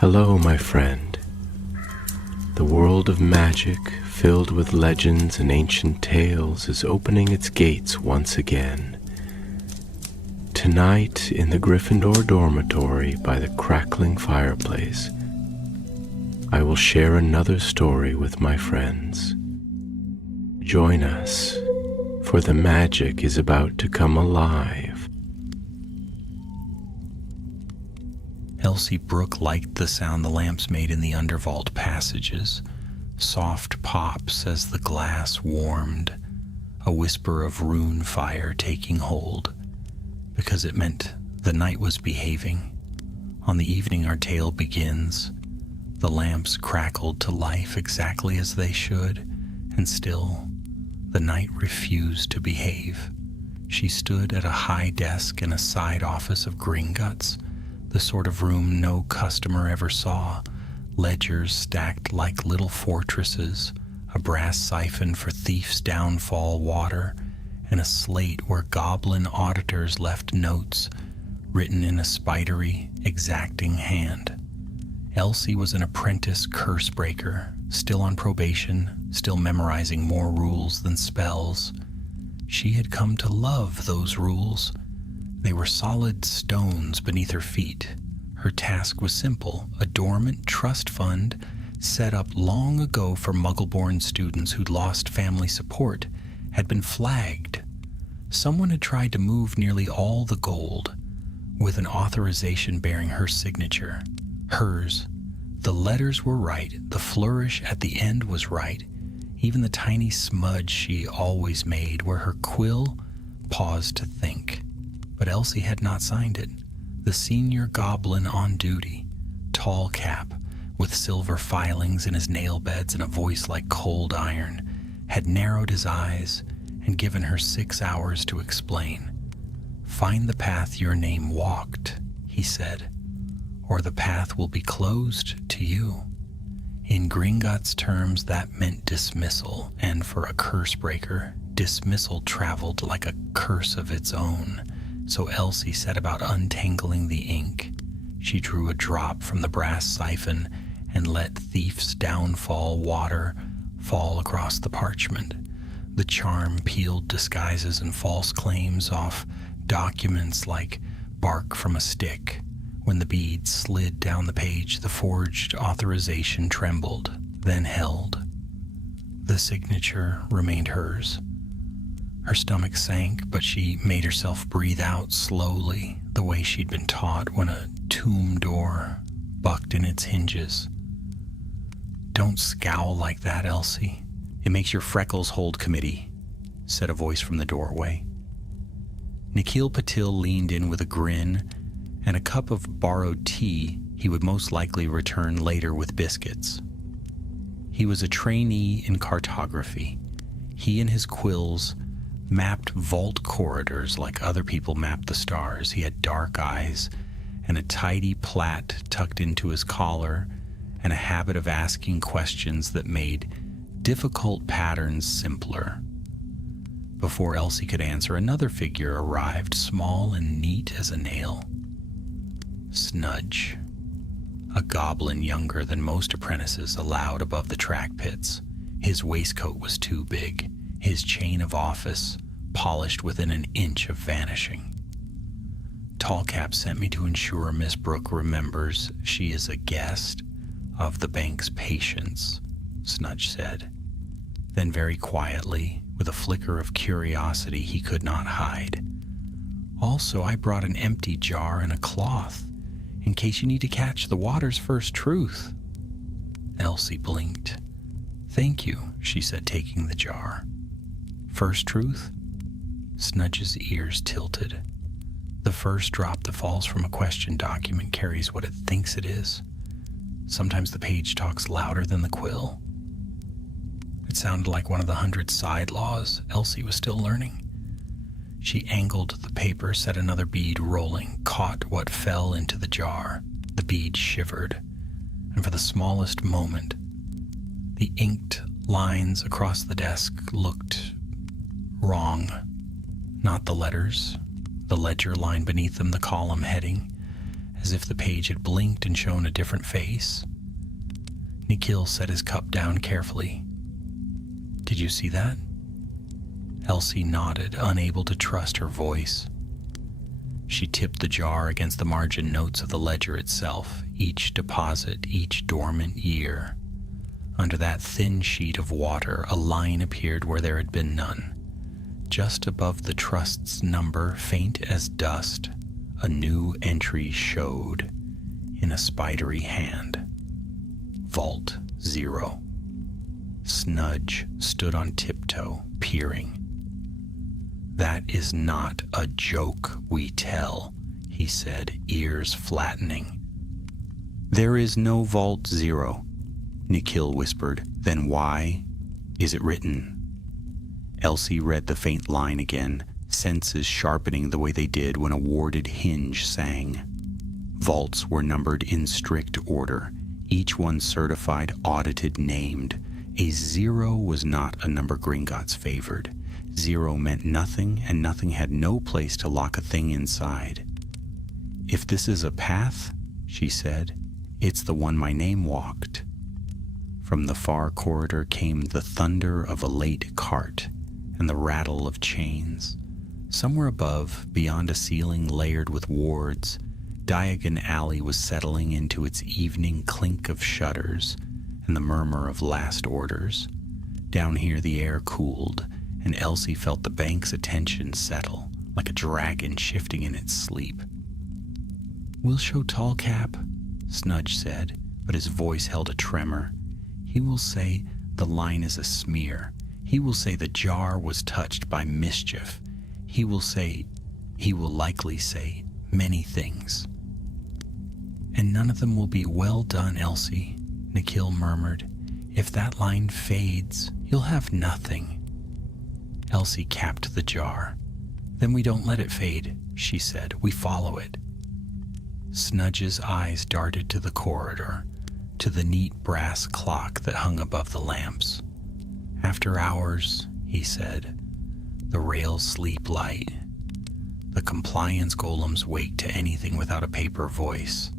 Hello, my friend. The world of magic, filled with legends and ancient tales, is opening its gates once again. Tonight, in the Gryffindor dormitory by the crackling fireplace, I will share another story with my friends. Join us, for the magic is about to come alive. Elsie Brooke liked the sound the lamps made in the undervault passages, soft pops as the glass warmed, a whisper of rune fire taking hold, because it meant the night was behaving. On the evening our tale begins. The lamps crackled to life exactly as they should, and still the night refused to behave. She stood at a high desk in a side office of Gringotts, the sort of room no customer ever saw, ledgers stacked like little fortresses, a brass siphon for thieves' downfall water, and a slate where goblin auditors left notes written in a spidery, exacting hand. Elsie was an apprentice curse breaker, still on probation, still memorizing more rules than spells. She had come to love those rules. They were solid stones beneath her feet. Her task was simple: a dormant trust fund set up long ago for Muggle-born students who'd lost family support had been flagged. Someone had tried to move nearly all the gold, with an authorization bearing her signature. Hers. The letters were right, the flourish at the end was right, even the tiny smudge she always made where her quill paused to think. But Elsie had not signed it. The senior goblin on duty, tall cap, with silver filings in his nail beds and a voice like cold iron, had narrowed his eyes and given her 6 hours to explain. "Find the path your name walked," he said, "or the path will be closed to you." In Gringotts terms, that meant dismissal, and for a curse breaker, dismissal traveled like a curse of its own. So Elsie set about untangling the ink. She drew a drop from the brass siphon and let thief's downfall water fall across the parchment. The charm peeled disguises and false claims off documents like bark from a stick. When the bead slid down the page, the forged authorization trembled, then held. The signature remained hers. Her stomach sank, but she made herself breathe out slowly, the way she'd been taught when a tomb door bucked in its hinges. "Don't scowl like that, Elsie. It makes your freckles hold committee," said a voice from the doorway. Nikhil Patil leaned in with a grin and a cup of borrowed tea he would most likely return later with biscuits. He was a trainee in cartography. He and his quills mapped vault corridors like other people mapped the stars. He had dark eyes and a tidy plait tucked into his collar and a habit of asking questions that made difficult patterns simpler. Before Elsie could answer, another figure arrived, small and neat as a nail. Snudge, a goblin younger than most apprentices allowed above the track pits. His waistcoat was too big, his chain of office polished within an inch of vanishing. "Tallcap sent me to ensure Miss Brooke remembers she is a guest of the bank's patients," Snudge said. Then very quietly, with a flicker of curiosity he could not hide, "Also, I brought an empty jar and a cloth, in case you need to catch the water's first truth." Elsie blinked. "Thank you," she said, taking the jar. "First truth?" Snudge's ears tilted. The first drop that falls from a question document carries what it thinks it is. Sometimes the page talks louder than the quill. It sounded like one of the 100 side laws Elsie was still learning. She angled the paper, set another bead rolling, caught what fell into the jar. The bead shivered, and for the smallest moment, the inked lines across the desk looked wrong. Not the letters, the ledger line beneath them, the column heading, as if the page had blinked and shown a different face. Nikhil set his cup down carefully. "Did you see that?" Elsie nodded, unable to trust her voice. She tipped the jar against the margin notes of the ledger itself, each deposit, each dormant year. Under that thin sheet of water, a line appeared where there had been none. Just above the trust's number, faint as dust, a new entry showed in a spidery hand. Vault 0. Snudge stood on tiptoe, peering. "That is not a joke we tell," he said, ears flattening. "There is no Vault 0, Nikhil whispered. "Then why is it written?" Elsie read the faint line again, senses sharpening the way they did when a warded hinge sang. Vaults were numbered in strict order, each one certified, audited, named. A 0 was not a number Gringotts favored. 0 meant nothing, and nothing had no place to lock a thing inside. "If this is a path," she said, "it's the one my name walked." From the far corridor came the thunder of a late cart and the rattle of chains. Somewhere above, beyond a ceiling layered with wards, Diagon Alley was settling into its evening clink of shutters and the murmur of last orders. Down here the air cooled, and Elsie felt the bank's attention settle, like a dragon shifting in its sleep. "We'll show Tallcap," Snudge said, but his voice held a tremor. "He will say the line is a smear. He will say the jar was touched by mischief. He will likely say many things." "And none of them will be well done, Elsie," Nikhil murmured. "If that line fades, you'll have nothing." Elsie capped the jar. "Then we don't let it fade," she said. "We follow it." Snudge's eyes darted to the corridor, to the neat brass clock that hung above the lamps. "After hours," he said, "the rails sleep light. The compliance golems wake to anything without a paper voice."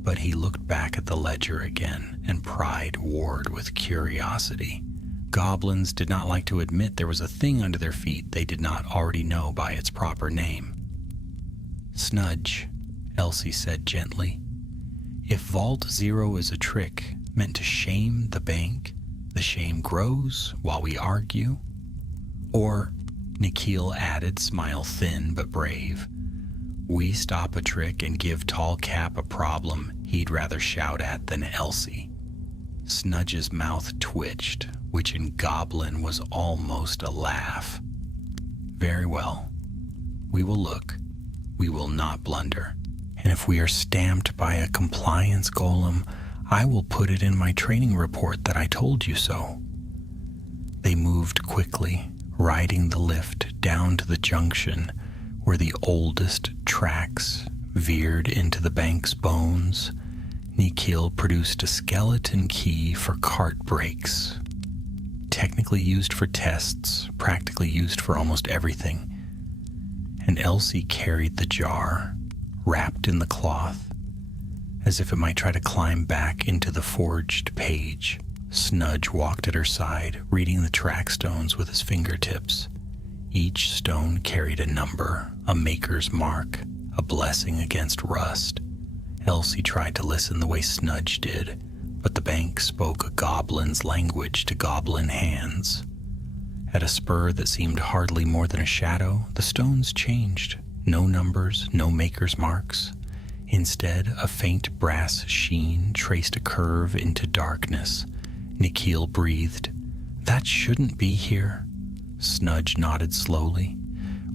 But he looked back at the ledger again, and pride warred with curiosity. Goblins did not like to admit there was a thing under their feet they did not already know by its proper name. "Snudge," Elsie said gently, "if Vault 0 is a trick meant to shame the bank, the shame grows while we argue." "Or," Nikhil added, smile thin but brave, "we stop a trick and give Tallcap a problem he'd rather shout at than Elsie." Snudge's mouth twitched, which in Goblin was almost a laugh. "Very well. We will look. We will not blunder. And if we are stamped by a compliance golem, I will put it in my training report that I told you so." They moved quickly, riding the lift down to the junction where the oldest tracks veered into the bank's bones. Nikhil produced a skeleton key for cart brakes. Technically used for tests, practically used for almost everything. And Elsie carried the jar, wrapped in the cloth, as if it might try to climb back into the forged page. Snudge walked at her side, reading the track stones with his fingertips. Each stone carried a number, a maker's mark, a blessing against rust. Elsie tried to listen the way Snudge did, but the bank spoke a goblin's language to goblin hands. At a spur that seemed hardly more than a shadow, the stones changed. No numbers, no maker's marks. Instead, a faint brass sheen traced a curve into darkness. Nikhil breathed. "That shouldn't be here." Snudge nodded slowly.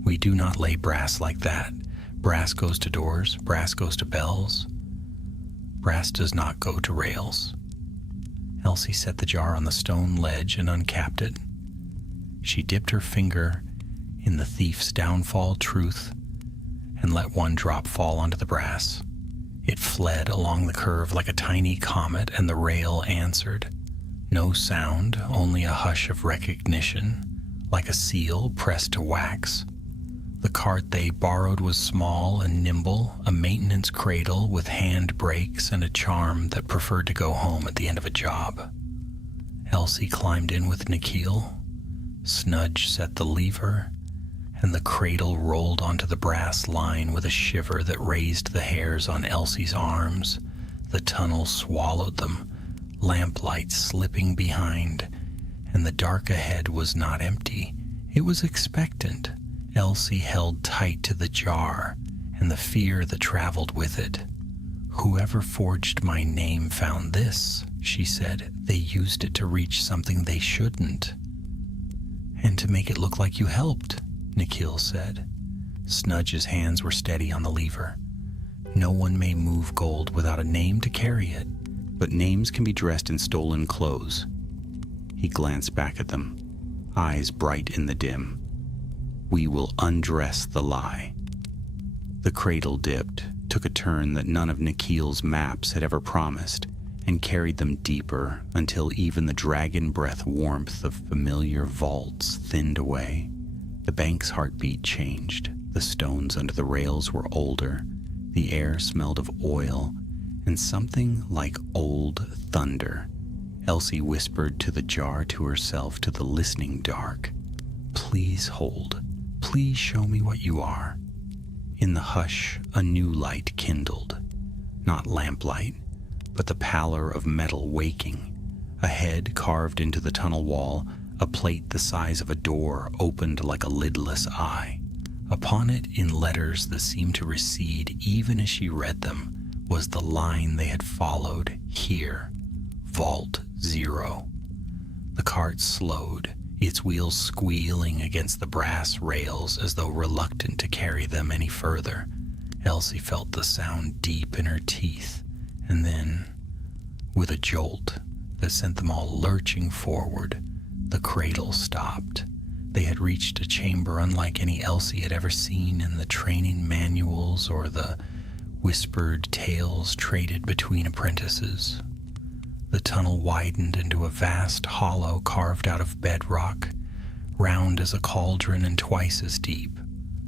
"We do not lay brass like that. Brass goes to doors, brass goes to bells. Brass does not go to rails." Elsie set the jar on the stone ledge and uncapped it. She dipped her finger in the thief's downfall truth and let one drop fall onto the brass. It fled along the curve like a tiny comet, and the rail answered. No sound, only a hush of recognition, like a seal pressed to wax. The cart they borrowed was small and nimble, a maintenance cradle with hand brakes and a charm that preferred to go home at the end of a job. Elsie climbed in with Nikhil. Snudge set the lever, and the cradle rolled onto the brass line with a shiver that raised the hairs on Elsie's arms. The tunnel swallowed them, lamplight slipping behind, and the dark ahead was not empty. It was expectant. Elsie held tight to the jar and the fear that traveled with it. "Whoever forged my name found this," she said. "They used it to reach something they shouldn't." "And to make it look like you helped," Nikhil said. Snudge's hands were steady on the lever. "No one may move gold without a name to carry it." "But names can be dressed in stolen clothes." He glanced back at them, eyes bright in the dim. "We will undress the lie." The cradle dipped, took a turn that none of Nikhil's maps had ever promised, and carried them deeper until even the dragon breath warmth of familiar vaults thinned away. The bank's heartbeat changed. The stones under the rails were older. The air smelled of oil and something like old thunder. Elsie whispered to the jar, to herself, to the listening dark. "Please hold. Please show me what you are." In the hush, a new light kindled. Not lamplight, but the pallor of metal waking. A head carved into the tunnel wall, a plate the size of a door opened like a lidless eye. Upon it, in letters that seemed to recede even as she read them, was the line they had followed here: Vault 0. The cart slowed, its wheels squealing against the brass rails as though reluctant to carry them any further. Elsie felt the sound deep in her teeth, and then, with a jolt that sent them all lurching forward, the cradle stopped. They had reached a chamber unlike any Elsie had ever seen in the training manuals or the whispered tales traded between apprentices. The tunnel widened into a vast hollow carved out of bedrock, round as a cauldron and twice as deep.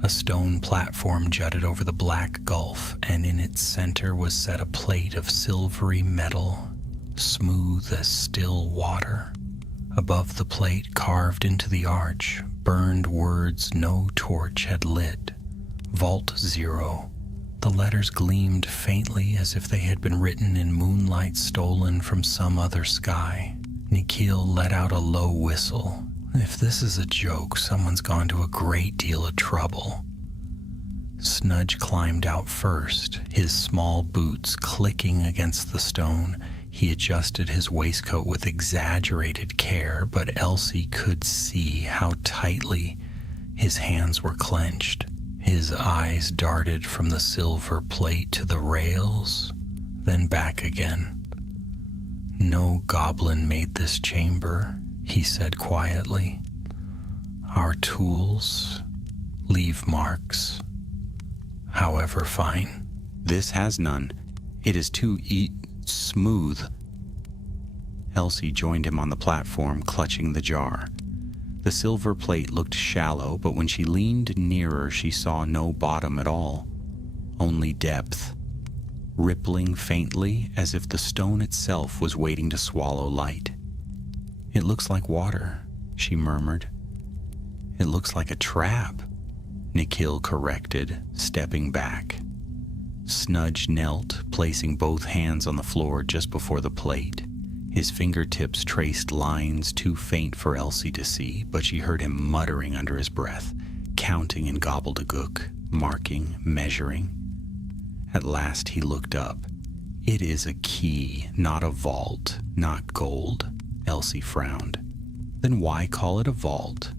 A stone platform jutted over the black gulf, and in its center was set a plate of silvery metal, smooth as still water. Above the plate, carved into the arch, burned words no torch had lit. Vault 0. The letters gleamed faintly as if they had been written in moonlight stolen from some other sky. Nikhil let out a low whistle. If this is a joke, someone's gone to a great deal of trouble. Snudge climbed out first, his small boots clicking against the stone. He adjusted his waistcoat with exaggerated care, but Elsie could see how tightly his hands were clenched. His eyes darted from the silver plate to the rails, then back again. "No goblin made this chamber," he said quietly. "Our tools leave marks, however fine." "This has none. It is too smooth." Elsie joined him on the platform, clutching the jar. The silver plate looked shallow, but when she leaned nearer, she saw no bottom at all, only depth, rippling faintly as if the stone itself was waiting to swallow light. "It looks like water," she murmured. "It looks like a trap," Nikhil corrected, stepping back. Snudge knelt, placing both hands on the floor just before the plate. His fingertips traced lines too faint for Elsie to see, but she heard him muttering under his breath, counting in gobbledygook, marking, measuring. At last he looked up. "It is a key, not a vault, not gold," Elsie frowned. "Then why call it a vault?"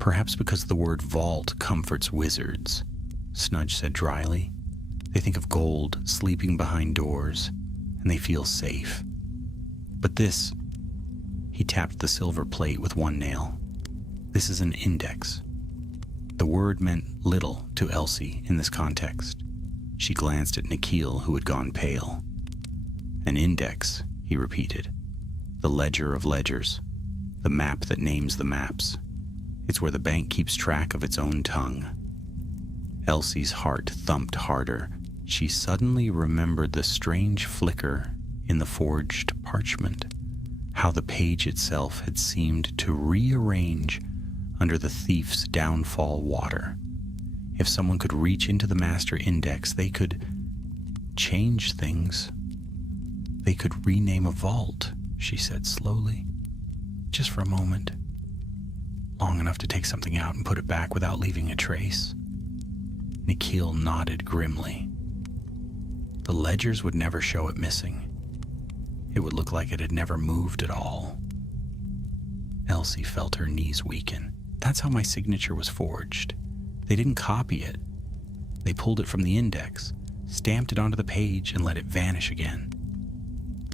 "Perhaps because the word vault comforts wizards," Snudge said dryly. "They think of gold sleeping behind doors, and they feel safe. But this," he tapped the silver plate with one nail, "this is an index." The word meant little to Elsie in this context. She glanced at Nikhil, who had gone pale. "An index," he repeated. "The ledger of ledgers. The map that names the maps. It's where the bank keeps track of its own tongue. Elsie's heart thumped harder. She suddenly remembered the strange flicker in the forged parchment, how the page itself had seemed to rearrange under the thief's downfall water. If someone could reach into the master index, they could change things. They could rename a vault, she said slowly. Just for a moment. Long enough to take something out and put it back without leaving a trace. Nikhil nodded grimly. The ledgers would never show it missing. It would look like it had never moved at all. Elsie felt her knees weaken. That's how my signature was forged. They didn't copy it. They pulled it from the index, stamped it onto the page, and let it vanish again.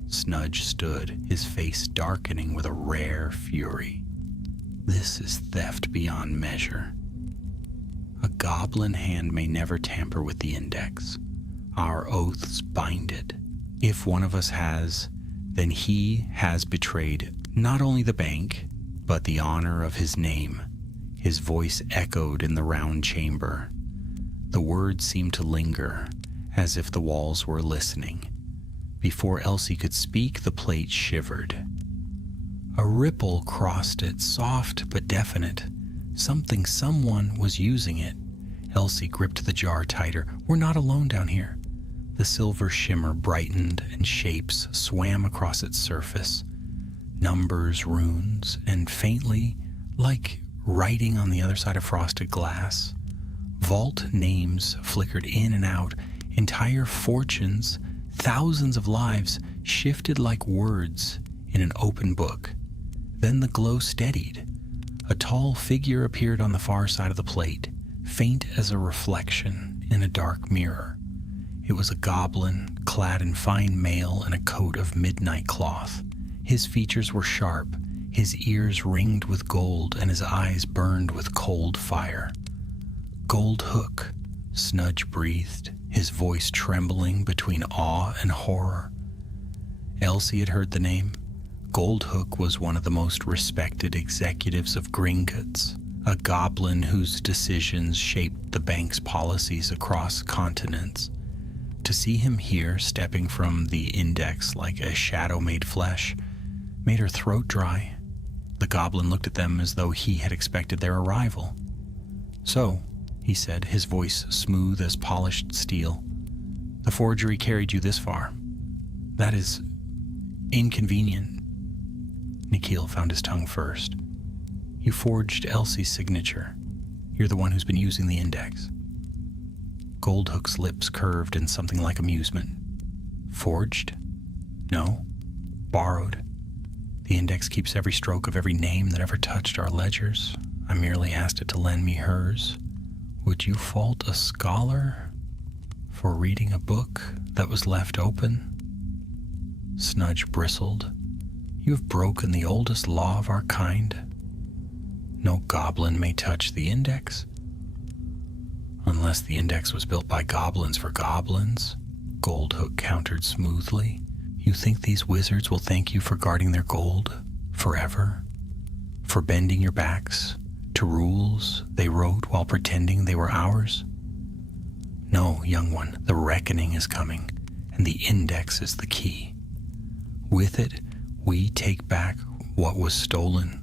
Snudge stood, his face darkening with a rare fury. This is theft beyond measure. A goblin hand may never tamper with the index. Our oaths bind it. If one of us has, then he has betrayed not only the bank, but the honor of his name. His voice echoed in the round chamber. The words seemed to linger, as if the walls were listening. Before Elsie could speak, the plate shivered. A ripple crossed it, soft but definite. Someone was using it. Elsie gripped the jar tighter. We're not alone down here. The silver shimmer brightened and shapes swam across its surface. Numbers, runes, and faintly, like writing on the other side of frosted glass, vault names flickered in and out. Entire fortunes, thousands of lives shifted like words in an open book. Then the glow steadied. A tall figure appeared on the far side of the plate, faint as a reflection in a dark mirror. It was a goblin, clad in fine mail and a coat of midnight cloth. His features were sharp, his ears ringed with gold, and his eyes burned with cold fire. Gold Hook, Snudge breathed, his voice trembling between awe and horror. Elsie had heard the name. Gold Hook was one of the most respected executives of Gringotts, a goblin whose decisions shaped the bank's policies across continents. To see him here, stepping from the index like a shadow made flesh, made her throat dry. The goblin looked at them as though he had expected their arrival. So, he said, his voice smooth as polished steel, the forgery carried you this far. That is inconvenient. Nikhil found his tongue first. You forged Elsie's signature. You're the one who's been using the index. Goldhook's lips curved in something like amusement. Forged? No. Borrowed. The index keeps every stroke of every name that ever touched our ledgers. I merely asked it to lend me hers. Would you fault a scholar for reading a book that was left open? Snudge bristled. You have broken the oldest law of our kind. No goblin may touch the index. Unless the index was built by goblins for goblins, Goldhook countered smoothly. You think these wizards will thank you for guarding their gold forever? For bending your backs to rules they wrote while pretending they were ours? No, young one, the reckoning is coming, and the index is the key. With it, we take back what was stolen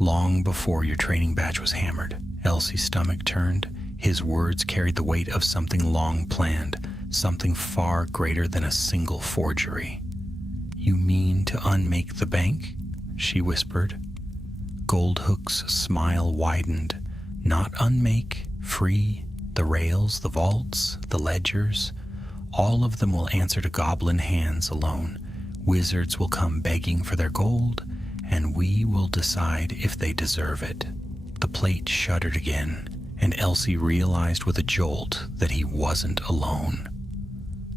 long before your training badge was hammered. Elsie's stomach turned. His words carried the weight of something long planned, something far greater than a single forgery. You mean to unmake the bank? She whispered. Goldhook's smile widened. Not unmake, free, the rails, the vaults, the ledgers. All of them will answer to goblin hands alone. Wizards will come begging for their gold, and we will decide if they deserve it. The plate shuddered again, and Elsie realized with a jolt that he wasn't alone.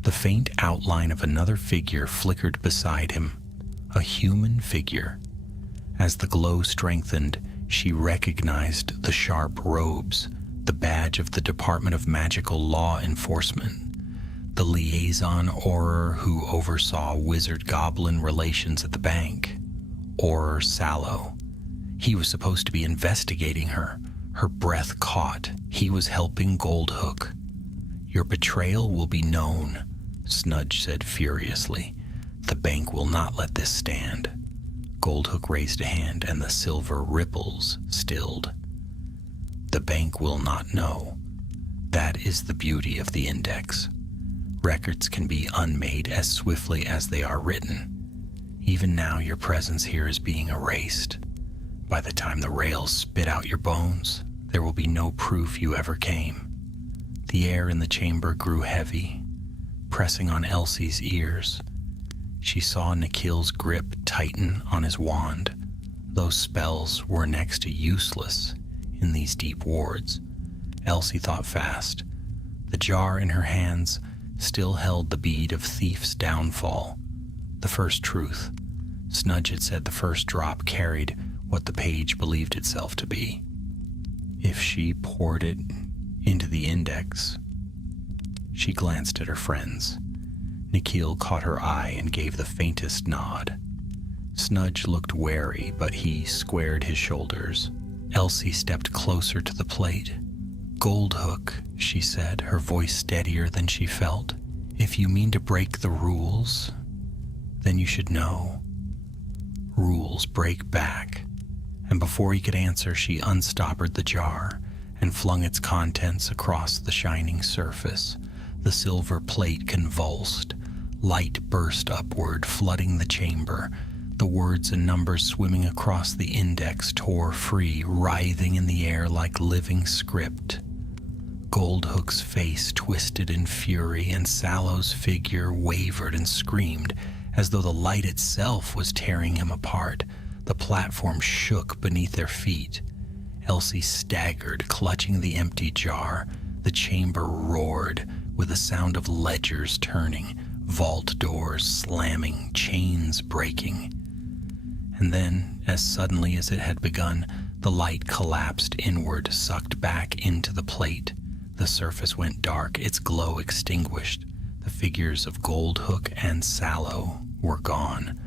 The faint outline of another figure flickered beside him, a human figure. As the glow strengthened, she recognized the sharp robes, the badge of the Department of Magical Law Enforcement, the liaison Auror who oversaw wizard-goblin relations at the bank, Auror Sallow. He was supposed to be investigating her. Her breath caught. He was helping Goldhook. "Your betrayal will be known," Snudge said furiously. "The bank will not let this stand." Goldhook raised a hand and the silver ripples stilled. "The bank will not know. That is the beauty of the index. Records can be unmade as swiftly as they are written. Even now your presence here is being erased. By the time the rails spit out your bones, there will be no proof you ever came." The air in the chamber grew heavy, pressing on Elsie's ears. She saw Nikhil's grip tighten on his wand. Those spells were next to useless in these deep wards. Elsie thought fast. The jar in her hands still held the bead of Thief's downfall, the first truth. Snudge had said the first drop carried what the page believed itself to be. If she poured it into the index. She glanced at her friends. Nikhil caught her eye and gave the faintest nod. Snudge looked wary, but he squared his shoulders. Elsie stepped closer to the plate. "Goldhook," she said, her voice steadier than she felt. "If you mean to break the rules, then you should know. Rules break back." And before he could answer, she unstoppered the jar and flung its contents across the shining surface. The silver plate convulsed. Light burst upward, flooding the chamber. The words and numbers swimming across the index tore free, writhing in the air like living script. Goldhook's face twisted in fury, and Sallow's figure wavered and screamed, as though the light itself was tearing him apart. The platform shook beneath their feet. Elsie staggered, clutching the empty jar. The chamber roared, with the sound of ledgers turning, vault doors slamming, chains breaking. And then, as suddenly as it had begun, the light collapsed inward, sucked back into the plate. The surface went dark, its glow extinguished. The figures of Goldhook and Sallow were gone.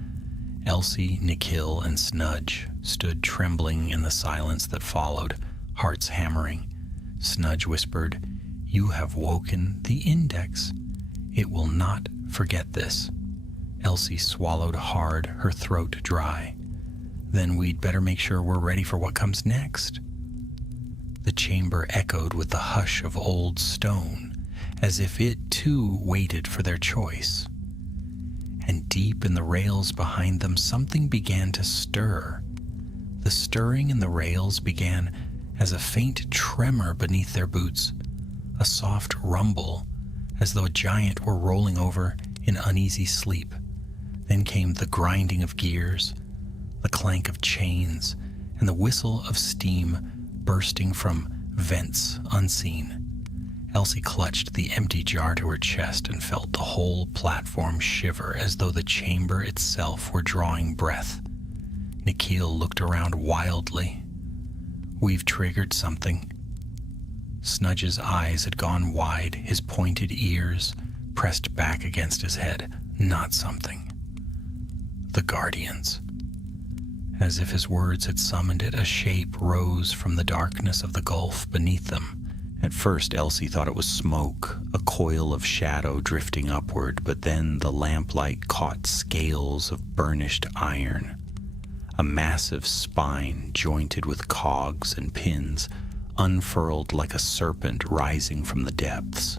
Elsie, Nikhil, and Snudge stood trembling in the silence that followed, hearts hammering. Snudge whispered, "You have woken the index. It will not forget this." Elsie swallowed hard, her throat dry. "Then we'd better make sure we're ready for what comes next." The chamber echoed with the hush of old stone, as if it too waited for their choice. And deep in the rails behind them, something began to stir. The stirring in the rails began as a faint tremor beneath their boots, a soft rumble, as though a giant were rolling over in uneasy sleep. Then came the grinding of gears, the clank of chains, and the whistle of steam bursting from vents unseen. Elsie clutched the empty jar to her chest and felt the whole platform shiver, as though the chamber itself were drawing breath. Nikhil looked around wildly. "We've triggered something." Snudge's eyes had gone wide, his pointed ears pressed back against his head. "Not something. The Guardians." As if his words had summoned it, a shape rose from the darkness of the gulf beneath them. At first, Elsie thought it was smoke, a coil of shadow drifting upward, but then the lamplight caught scales of burnished iron. A massive spine, jointed with cogs and pins, unfurled like a serpent rising from the depths.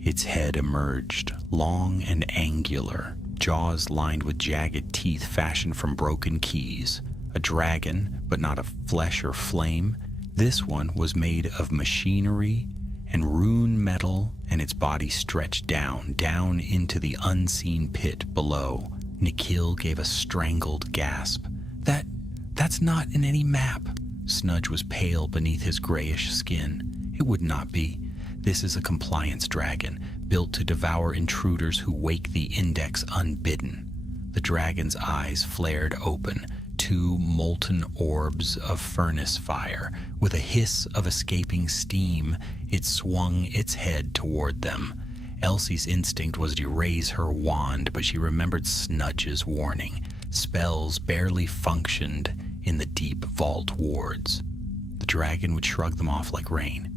Its head emerged, long and angular, jaws lined with jagged teeth fashioned from broken keys. A dragon, but not of flesh or flame. This one was made of machinery and rune metal, and its body stretched down into the unseen pit below. Nikhil gave a strangled gasp. That's not in any map." Snudge was pale beneath his grayish skin. "It would not be. This is a compliance dragon, built to devour intruders who wake the index unbidden." The dragon's eyes flared open, two molten orbs of furnace fire. With a hiss of escaping steam, it swung its head toward them. Elsie's instinct was to raise her wand, but she remembered Snudge's warning. Spells barely functioned in the deep vault wards. The dragon would shrug them off like rain.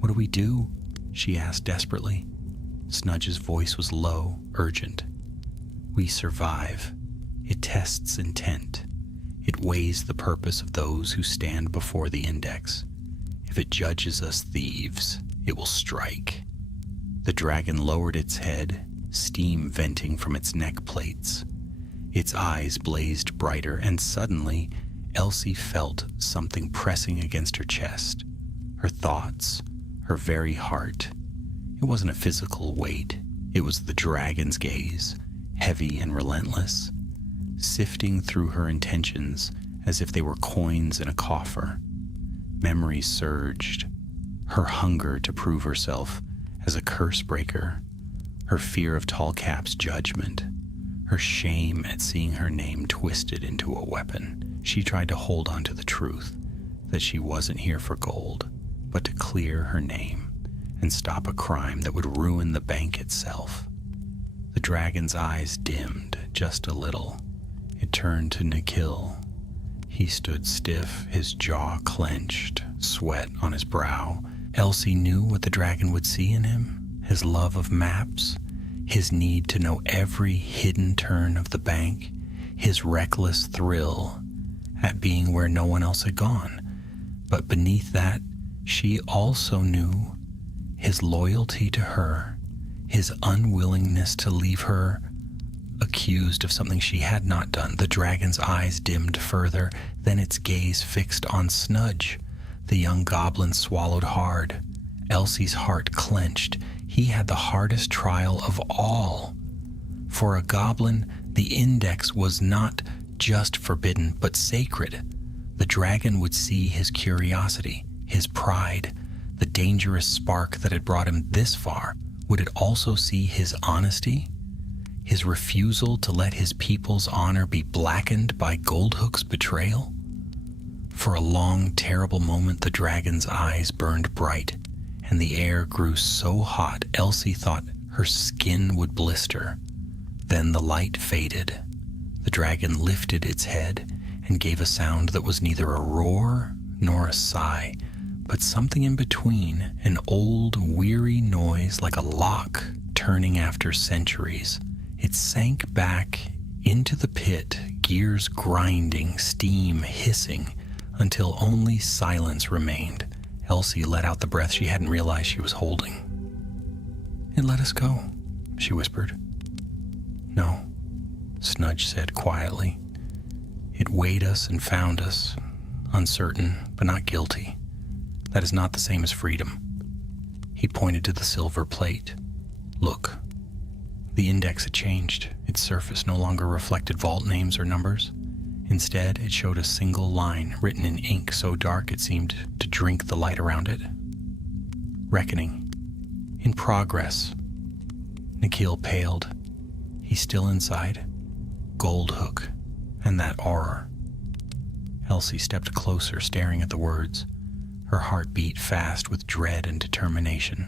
"What do we do?" she asked desperately. Snudge's voice was low, urgent. "We survive. It tests intent. It weighs the purpose of those who stand before the index. If it judges us thieves, it will strike." The dragon lowered its head, steam venting from its neck plates. Its eyes blazed brighter, and suddenly Elsie felt something pressing against her chest. Her thoughts, her very heart. It wasn't a physical weight. It was the dragon's gaze, heavy and relentless, sifting through her intentions as if they were coins in a coffer. Memories surged. Her hunger to prove herself as a curse breaker, her fear of Tallcap's judgment, her shame at seeing her name twisted into a weapon. She tried to hold on to the truth that she wasn't here for gold, but to clear her name and stop a crime that would ruin the bank itself. The dragon's eyes dimmed just a little. It turned to Nikhil. He stood stiff, his jaw clenched, sweat on his brow. Elsie knew what the dragon would see in him: his love of maps, his need to know every hidden turn of the bank, his reckless thrill at being where no one else had gone. But beneath that, she also knew his loyalty to her, his unwillingness to leave her accused of something she had not done. The dragon's eyes dimmed further, then its gaze fixed on Snudge. The young goblin swallowed hard. Elsie's heart clenched. He had the hardest trial of all. For a goblin, the index was not just forbidden, but sacred. The dragon would see his curiosity, his pride, the dangerous spark that had brought him this far. Would it also see his honesty? His refusal to let his people's honor be blackened by Goldhook's betrayal? For a long, terrible moment, the dragon's eyes burned bright, and the air grew so hot Elsie thought her skin would blister. Then the light faded. The dragon lifted its head and gave a sound that was neither a roar nor a sigh, but something in between, an old, weary noise like a lock turning after centuries. It sank back into the pit, gears grinding, steam hissing, until only silence remained. Elsie let out the breath she hadn't realized she was holding. "It let us go," she whispered. "No," Snudge said quietly. "It weighed us and found us, uncertain but not guilty. That is not the same as freedom." He pointed to the silver plate. "Look." The index had changed. Its surface no longer reflected vault names or numbers. Instead, it showed a single line written in ink so dark it seemed to drink the light around it. "Reckoning. In progress." Nikhil paled. "He's still inside. Goldhook. And that aura." Elsie stepped closer, staring at the words. Her heart beat fast with dread and determination.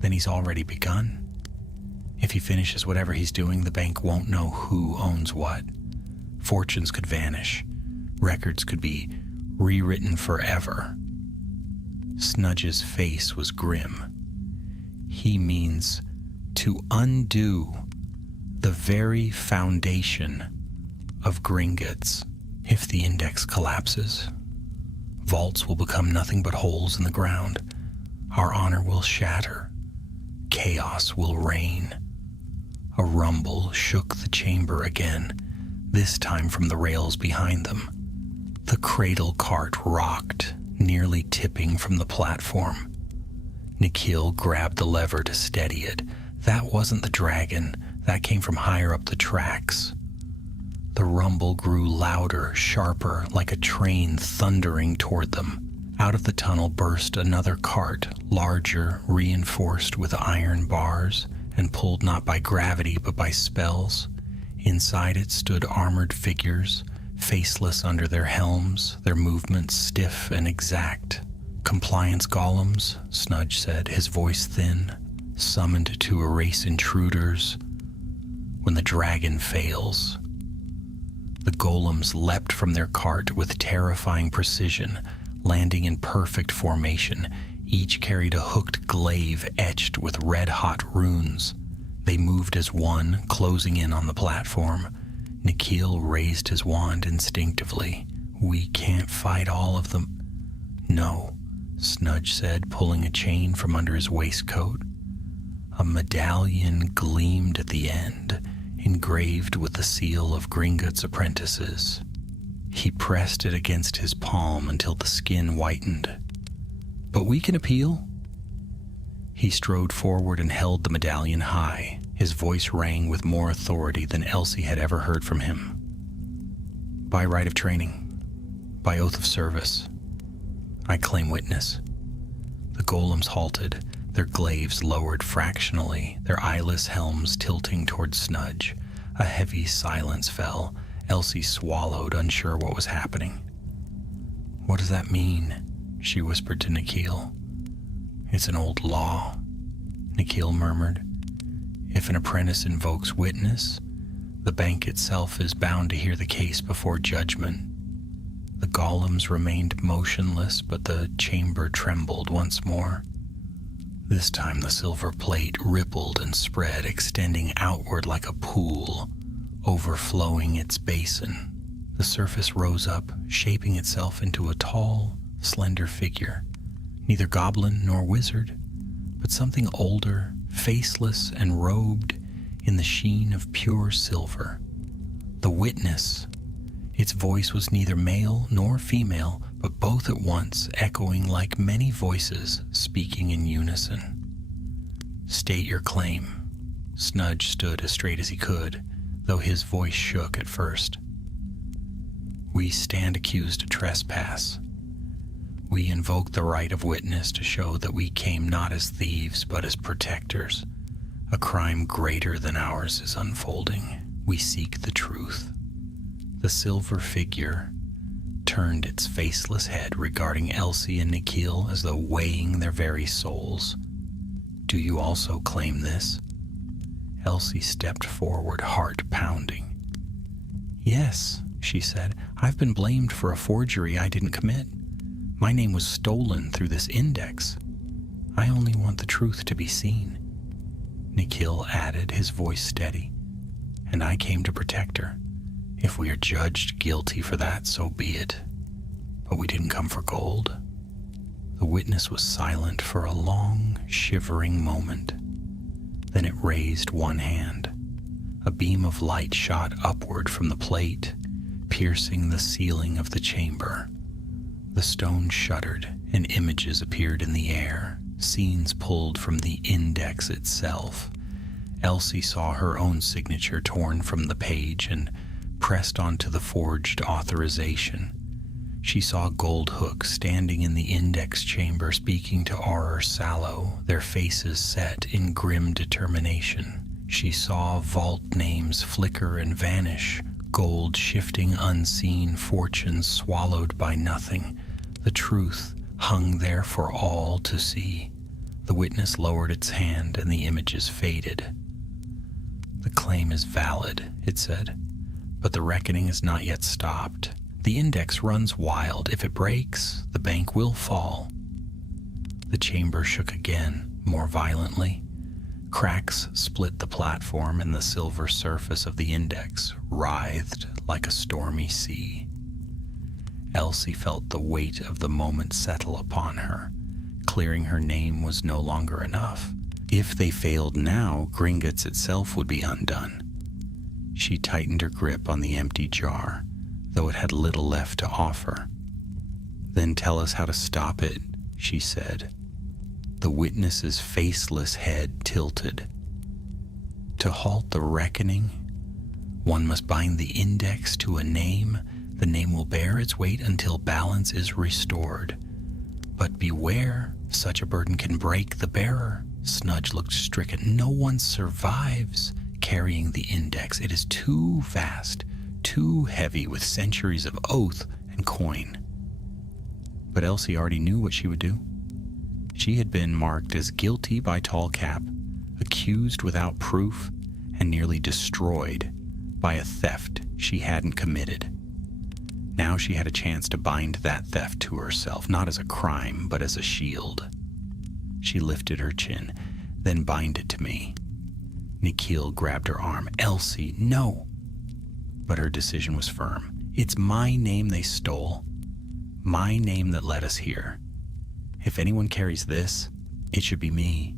"Then he's already begun. If he finishes whatever he's doing, the bank won't know who owns what. Fortunes could vanish. Records could be rewritten forever." Snudge's face was grim. "He means to undo the very foundation of Gringotts. If the index collapses, vaults will become nothing but holes in the ground. Our honor will shatter. Chaos will reign." A rumble shook the chamber again, this time from the rails behind them. The cradle cart rocked, nearly tipping from the platform. Nikhil grabbed the lever to steady it. That wasn't the dragon. That came from higher up the tracks. The rumble grew louder, sharper, like a train thundering toward them. Out of the tunnel burst another cart, larger, reinforced with iron bars, and pulled not by gravity but by spells. Inside it stood armored figures, faceless under their helms, their movements stiff and exact. "Compliance golems," Snudge said, his voice thin, "summoned to erase intruders when the dragon fails." The The golems leapt from their cart with terrifying precision, landing in perfect formation. Each carried a hooked glaive etched with red-hot runes. They moved as one, closing in on the platform. Nikhil raised his wand instinctively. "We can't fight all of them." "No," Snudge said, pulling a chain from under his waistcoat. A medallion gleamed at the end, engraved with the seal of Gringotts' apprentices. He pressed it against his palm until the skin whitened. "But we can appeal." He strode forward and held the medallion high. His voice rang with more authority than Elsie had ever heard from him. "By right of training, by oath of service, I claim witness." The golems halted, their glaives lowered fractionally, their eyeless helms tilting toward Snudge. A heavy silence fell. Elsie swallowed, unsure what was happening. "What does that mean?" she whispered to Nikhil. "It's an old law," Nikhil murmured. "If an apprentice invokes witness, the bank itself is bound to hear the case before judgment." The golems remained motionless, but the chamber trembled once more. This time the silver plate rippled and spread, extending outward like a pool, overflowing its basin. The surface rose up, shaping itself into a tall, slender figure. Neither goblin nor wizard, but something older, faceless and robed in the sheen of pure silver. The witness. Its voice was neither male nor female, but both at once, echoing like many voices speaking in unison. "State your claim." Snudge stood as straight as he could, though his voice shook at first. "We stand accused of trespass. We invoke the right of witness to show that we came not as thieves but as protectors. A crime greater than ours is unfolding. We seek the truth." The silver figure turned its faceless head, regarding Elsie and Nikhil as though weighing their very souls. "Do you also claim this?" Elsie stepped forward, heart pounding. "Yes," she said. "I've been blamed for a forgery I didn't commit. My name was stolen through this index. I only want the truth to be seen." Nikhil added, his voice steady. "And I came to protect her. If we are judged guilty for that, so be it. But we didn't come for gold." The witness was silent for a long, shivering moment. Then it raised one hand. A beam of light shot upward from the plate, piercing the ceiling of the chamber. The stone shuddered, and images appeared in the air, scenes pulled from the index itself. Elsie saw her own signature torn from the page and pressed onto the forged authorization. She saw Goldhook standing in the index chamber speaking to Auror Sallow, their faces set in grim determination. She saw vault names flicker and vanish, gold shifting unseen, fortunes swallowed by nothing. The truth hung there for all to see. The witness lowered its hand and the images faded. "The claim is valid," it said, "but the reckoning is not yet stopped. The index runs wild. If it breaks, the bank will fall." The chamber shook again, more violently. Cracks split the platform, and the silver surface of the index writhed like a stormy sea. Elsie felt the weight of the moment settle upon her. Clearing her name was no longer enough. If they failed now, Gringotts itself would be undone. She tightened her grip on the empty jar, though it had little left to offer. "Then tell us how to stop it," she said. The witness's faceless head tilted. "To halt the reckoning, one must bind the index to a name. The name will bear its weight until balance is restored. But beware, such a burden can break the bearer." Snudge looked stricken. "No one survives carrying the index. It is too vast, too heavy, with centuries of oath and coin." But Elsie already knew what she would do. She had been marked as guilty by Tall Cap, accused without proof, and nearly destroyed by a theft She hadn't committed. Now she had a chance to bind that theft to herself, not as a crime, but as a shield. She lifted her chin, then bind it to me. Nikhil grabbed her arm. Elsie, no! But her decision was firm. It's my name they stole. My name that led us here. If anyone carries this, it should be me.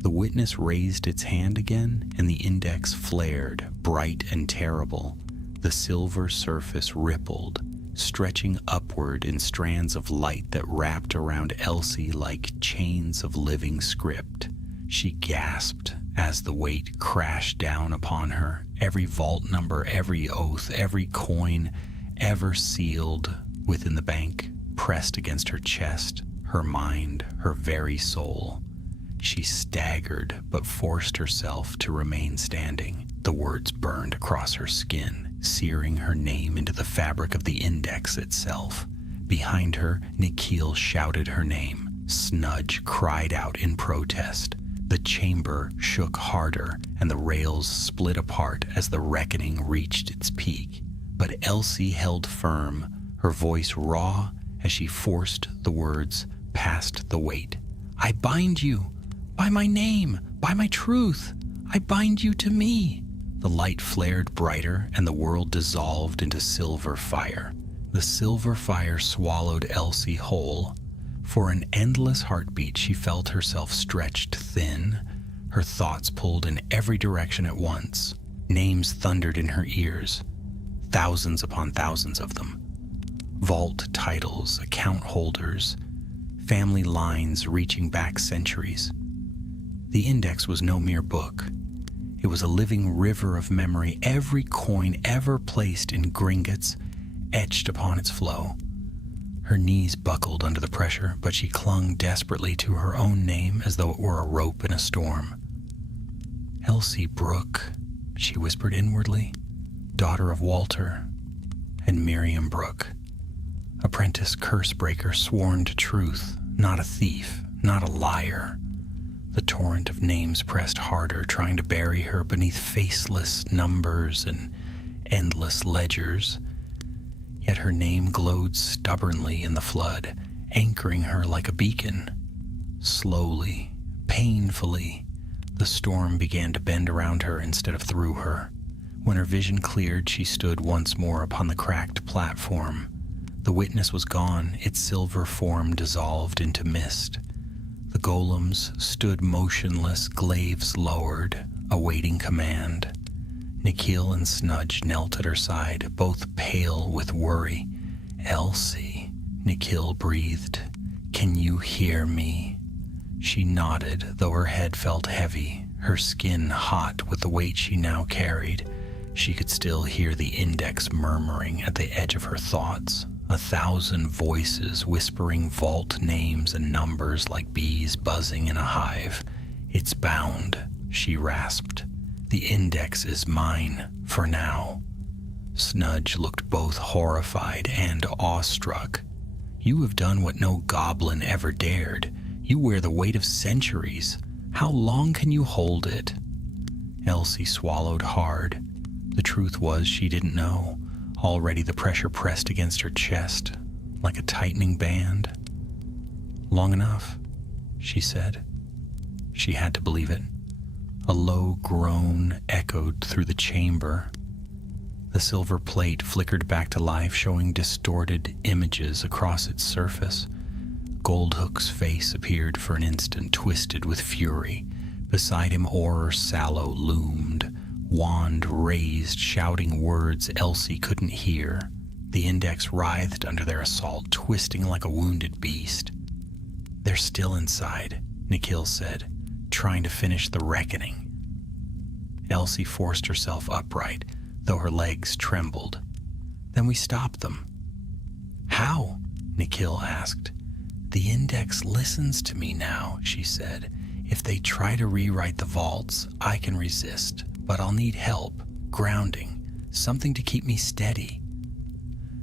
The witness raised its hand again, and the index flared, bright and terrible. The silver surface rippled, stretching upward in strands of light that wrapped around Elsie like chains of living script. She gasped as the weight crashed down upon her. Every vault number, every oath, every coin ever sealed within the bank pressed against her chest, her mind, her very soul. She staggered, but forced herself to remain standing. The words burned across her skin, searing her name into the fabric of the index itself. Behind her, Nikhil shouted her name. Snudge cried out in protest. The chamber shook harder, and the rails split apart as the reckoning reached its peak. But Elsie held firm, her voice raw as she forced the words past the weight. I bind you, by my name, by my truth. I bind you to me. The light flared brighter, and the world dissolved into silver fire. The silver fire swallowed Elsie whole. For an endless heartbeat, she felt herself stretched thin, her thoughts pulled in every direction at once. Names thundered in her ears, thousands upon thousands of them. Vault titles, account holders, family lines reaching back centuries. The index was no mere book. It was a living river of memory, every coin ever placed in Gringotts etched upon its flow. Her knees buckled under the pressure, but she clung desperately to her own name as though it were a rope in a storm. Elsie Brooke, she whispered inwardly, daughter of Walter and Miriam Brooke. Apprentice curse-breaker sworn to truth, not a thief, not a liar. The torrent of names pressed harder, trying to bury her beneath faceless numbers and endless ledgers. Yet her name glowed stubbornly in the flood, anchoring her like a beacon. Slowly, painfully, the storm began to bend around her instead of through her. When her vision cleared, she stood once more upon the cracked platform. The witness was gone, its silver form dissolved into mist. The golems stood motionless, glaives lowered, awaiting command. Nikhil and Snudge knelt at her side, both pale with worry. Elsie, Nikhil breathed. Can you hear me? She nodded, though her head felt heavy, her skin hot with the weight she now carried. She could still hear the index murmuring at the edge of her thoughts. 1,000 voices whispering vault names and numbers like bees buzzing in a hive. It's bound, she rasped. The index is mine, for now. Snudge looked both horrified and awestruck. You have done what no goblin ever dared. You wear the weight of centuries. How long can you hold it? Elsie swallowed hard. The truth was she didn't know. Already the pressure pressed against her chest, like a tightening band. Long enough, she said. She had to believe it. A low groan echoed through the chamber. The silver plate flickered back to life, showing distorted images across its surface. Goldhook's face appeared for an instant, twisted with fury. Beside him, Auror Sallow loomed, wand raised, shouting words Elsie couldn't hear. The index writhed under their assault, twisting like a wounded beast. They're still inside, Nikhil said, trying to finish the reckoning. Elsie forced herself upright, though her legs trembled. Then we stopped them. How? Nikhil asked. The index listens to me now, she said. If they try to rewrite the vaults, I can resist, but I'll need help, grounding, something to keep me steady.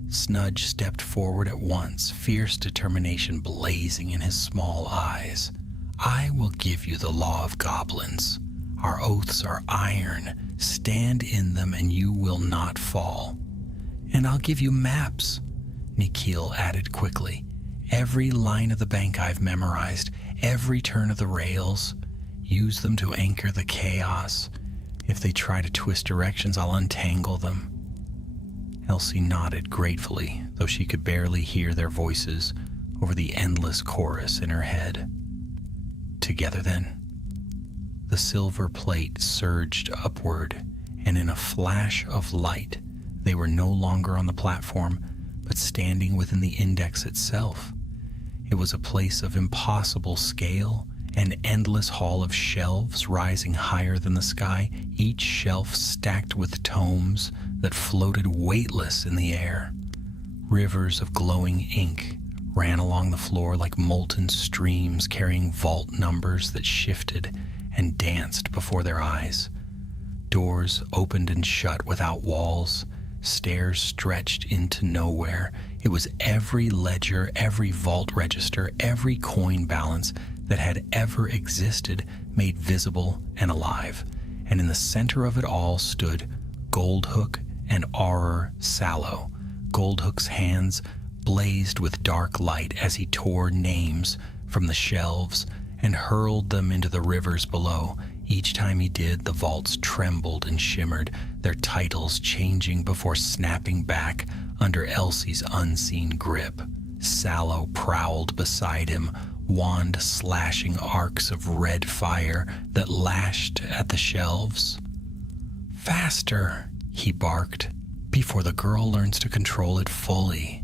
Snudge stepped forward at once, fierce determination blazing in his small eyes. I will give you the law of goblins, Our oaths are iron. Stand in them and you will not fall. And I'll give you maps, Nikhil added quickly. Every line of the bank I've memorized, every turn of the rails. Use them to anchor the chaos. If they try to twist directions, I'll untangle them. Elsie nodded gratefully, though she could barely hear their voices over the endless chorus in her head. Together then. The silver plate surged upward, and in a flash of light, they were no longer on the platform, but standing within the index itself. It was a place of impossible scale, an endless hall of shelves rising higher than the sky, each shelf stacked with tomes that floated weightless in the air. Rivers of glowing ink ran along the floor like molten streams carrying vault numbers that shifted and danced before their eyes. Doors opened and shut without walls. Stairs stretched into nowhere. It was every ledger, every vault register, every coin balance that had ever existed made visible and alive. And in the center of it all stood Goldhook and Auror Sallow. Goldhook's hands blazed with dark light as he tore names from the shelves and hurled them into the rivers below. Each time he did, the vaults trembled and shimmered, their titles changing before snapping back under Elsie's unseen grip. Sallow prowled beside him, wand slashing arcs of red fire that lashed at the shelves. "Faster," he barked, "before the girl learns to control it fully."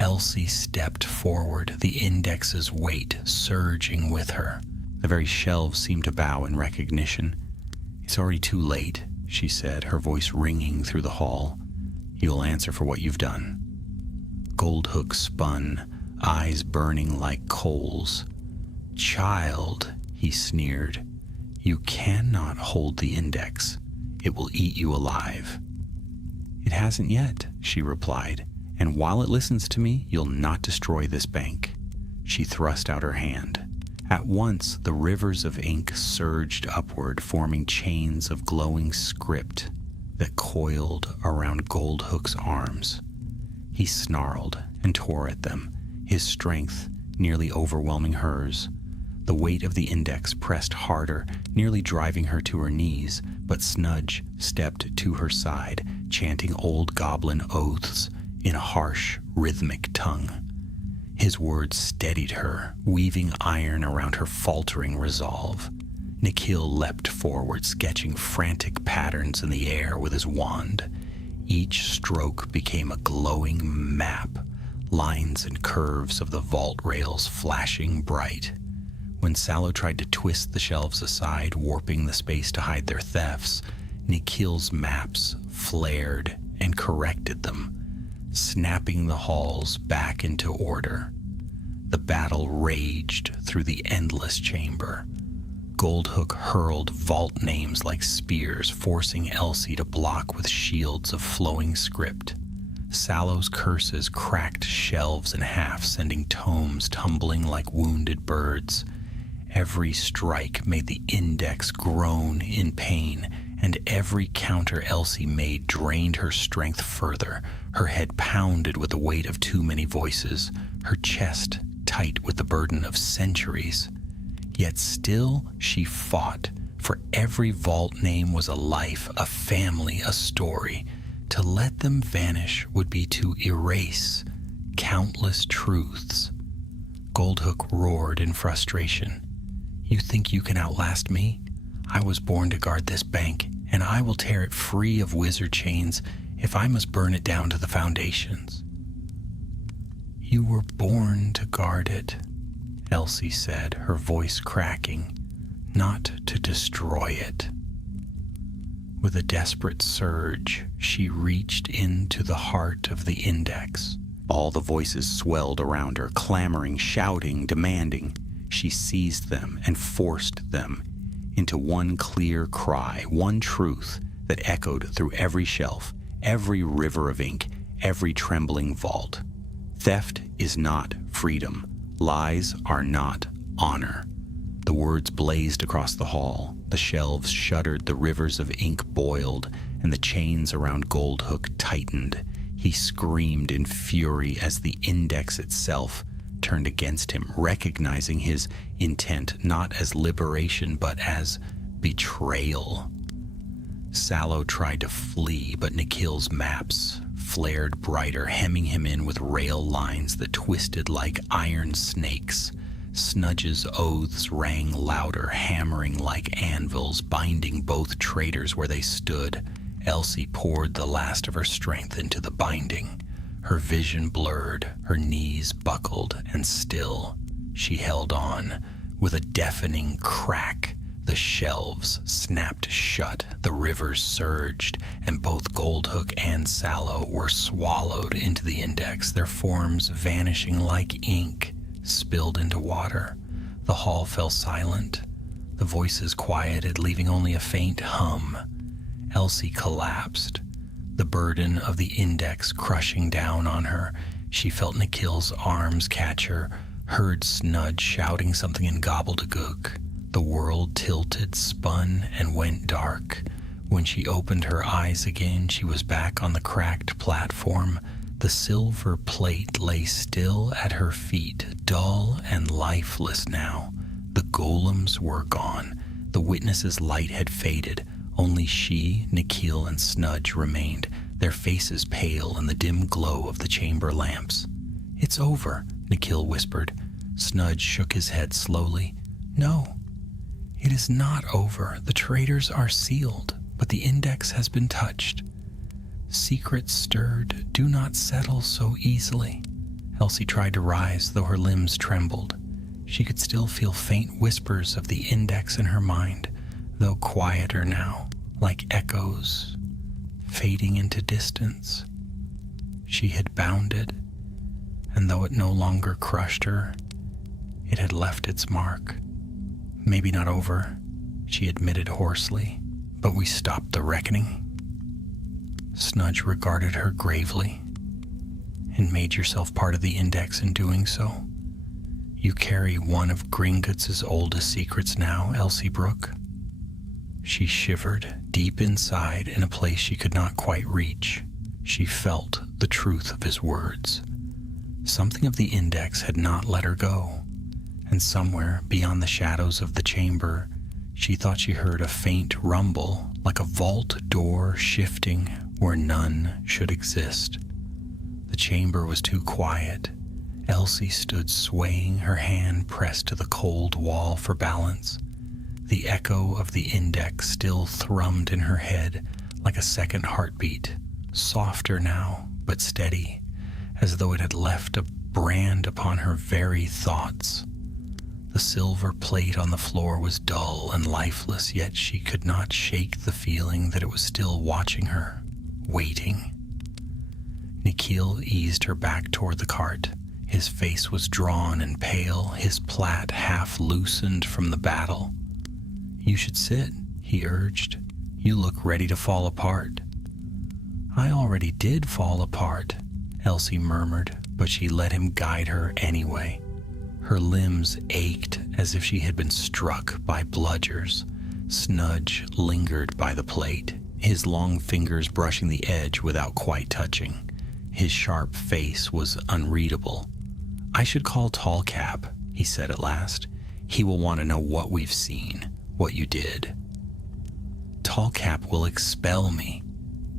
Elsie stepped forward, the index's weight surging with her. The very shelves seemed to bow in recognition. "It's already too late," she said, her voice ringing through the hall. "You'll answer for what you've done." Goldhook spun, eyes burning like coals. "Child," he sneered, "you cannot hold the index. It will eat you alive." "It hasn't yet," she replied, "and while it listens to me, you'll not destroy this bank." She thrust out her hand. At once, the rivers of ink surged upward, forming chains of glowing script that coiled around Goldhook's arms. He snarled and tore at them, his strength nearly overwhelming hers. The weight of the index pressed harder, nearly driving her to her knees, but Snudge stepped to her side, chanting old goblin oaths in a harsh, rhythmic tongue. His words steadied her, weaving iron around her faltering resolve. Nikhil leapt forward, sketching frantic patterns in the air with his wand. Each stroke became a glowing map, lines and curves of the vault rails flashing bright. When Sallow tried to twist the shelves aside, warping the space to hide their thefts, Nikhil's maps flared and corrected them, snapping the halls back into order. The battle raged through the endless chamber. Goldhook hurled vault names like spears, forcing Elsie to block with shields of flowing script. Sallow's curses cracked shelves in half, sending tomes tumbling like wounded birds. Every strike made the index groan in pain, and every counter Elsie made drained her strength further. Her head pounded with the weight of too many voices, her chest tight with the burden of centuries. Yet still she fought, for every vault name was a life, a family, a story. To let them vanish would be to erase countless truths. Goldhook roared in frustration. "You think you can outlast me? I was born to guard this bank, and I will tear it free of wizard chains if I must burn it down to the foundations." "You were born to guard it," Elsie said, her voice cracking, "not to destroy it." With a desperate surge, she reached into the heart of the index. All the voices swelled around her, clamoring, shouting, demanding. She seized them and forced them into one clear cry, one truth that echoed through every shelf, every river of ink, every trembling vault. Theft is not freedom. Lies are not honor. The words blazed across the hall, The shelves shuddered, the rivers of ink boiled, and the chains around Goldhook tightened. He screamed in fury as the index itself turned against him, recognizing his intent not as liberation but as betrayal. Sallow tried to flee, but Nikhil's maps flared brighter, hemming him in with rail lines that twisted like iron snakes. Snudge's oaths rang louder, hammering like anvils, binding both traitors where they stood. Elsie poured the last of her strength into the binding. Her vision blurred, her knees buckled, and still she held on. With a deafening crack, the shelves snapped shut, the rivers surged, and both Goldhook and Sallow were swallowed into the index, their forms vanishing like ink spilled into water. The hall fell silent. The voices quieted, leaving only a faint hum. Elsie collapsed, the burden of the index crushing down on her. She felt Nikhil's arms catch her, heard Snudge shouting something in gobbledygook. The world tilted, spun, and went dark. When she opened her eyes again, she was back on the cracked platform. The silver plate lay still at her feet, dull and lifeless now. The golems were gone. The witness's light had faded. Only she, Nikhil, and Snudge remained, their faces pale in the dim glow of the chamber lamps. "It's over," Nikhil whispered. Snudge shook his head slowly. "No, it is not over. The traitors are sealed, but the index has been touched. Secrets stirred do not settle so easily." Elsie tried to rise, though her limbs trembled. She could still feel faint whispers of the index in her mind, though quieter now, like echoes, fading into distance. She had bound it, and though it no longer crushed her, it had left its mark. "Maybe not over," she admitted hoarsely, "but we stopped the reckoning." Snudge regarded her gravely. "And made yourself part of the index in doing so? You carry one of Gringotts' oldest secrets now, Elsie Brooke." She shivered, deep inside, in a place she could not quite reach. She felt the truth of his words. Something of the index had not let her go, and somewhere beyond the shadows of the chamber, she thought she heard a faint rumble, like a vault door shifting where none should exist. The chamber was too quiet. Elsie stood swaying, her hand pressed to the cold wall for balance. The echo of the index still thrummed in her head like a second heartbeat, softer now, but steady, as though it had left a brand upon her very thoughts. The silver plate on the floor was dull and lifeless, yet she could not shake the feeling that it was still watching her, waiting. Nikhil eased her back toward the cart. His face was drawn and pale, his plait half loosened from the battle. "You should sit," he urged. "You look ready to fall apart." "I already did fall apart," Elsie murmured, but she let him guide her anyway. Her limbs ached as if she had been struck by bludgers. Snudge lingered by the plate, his long fingers brushing the edge without quite touching. His sharp face was unreadable. "I should call Tallcap," he said at last. "He will want to know what we've seen, what you did." "Tallcap will expel me,"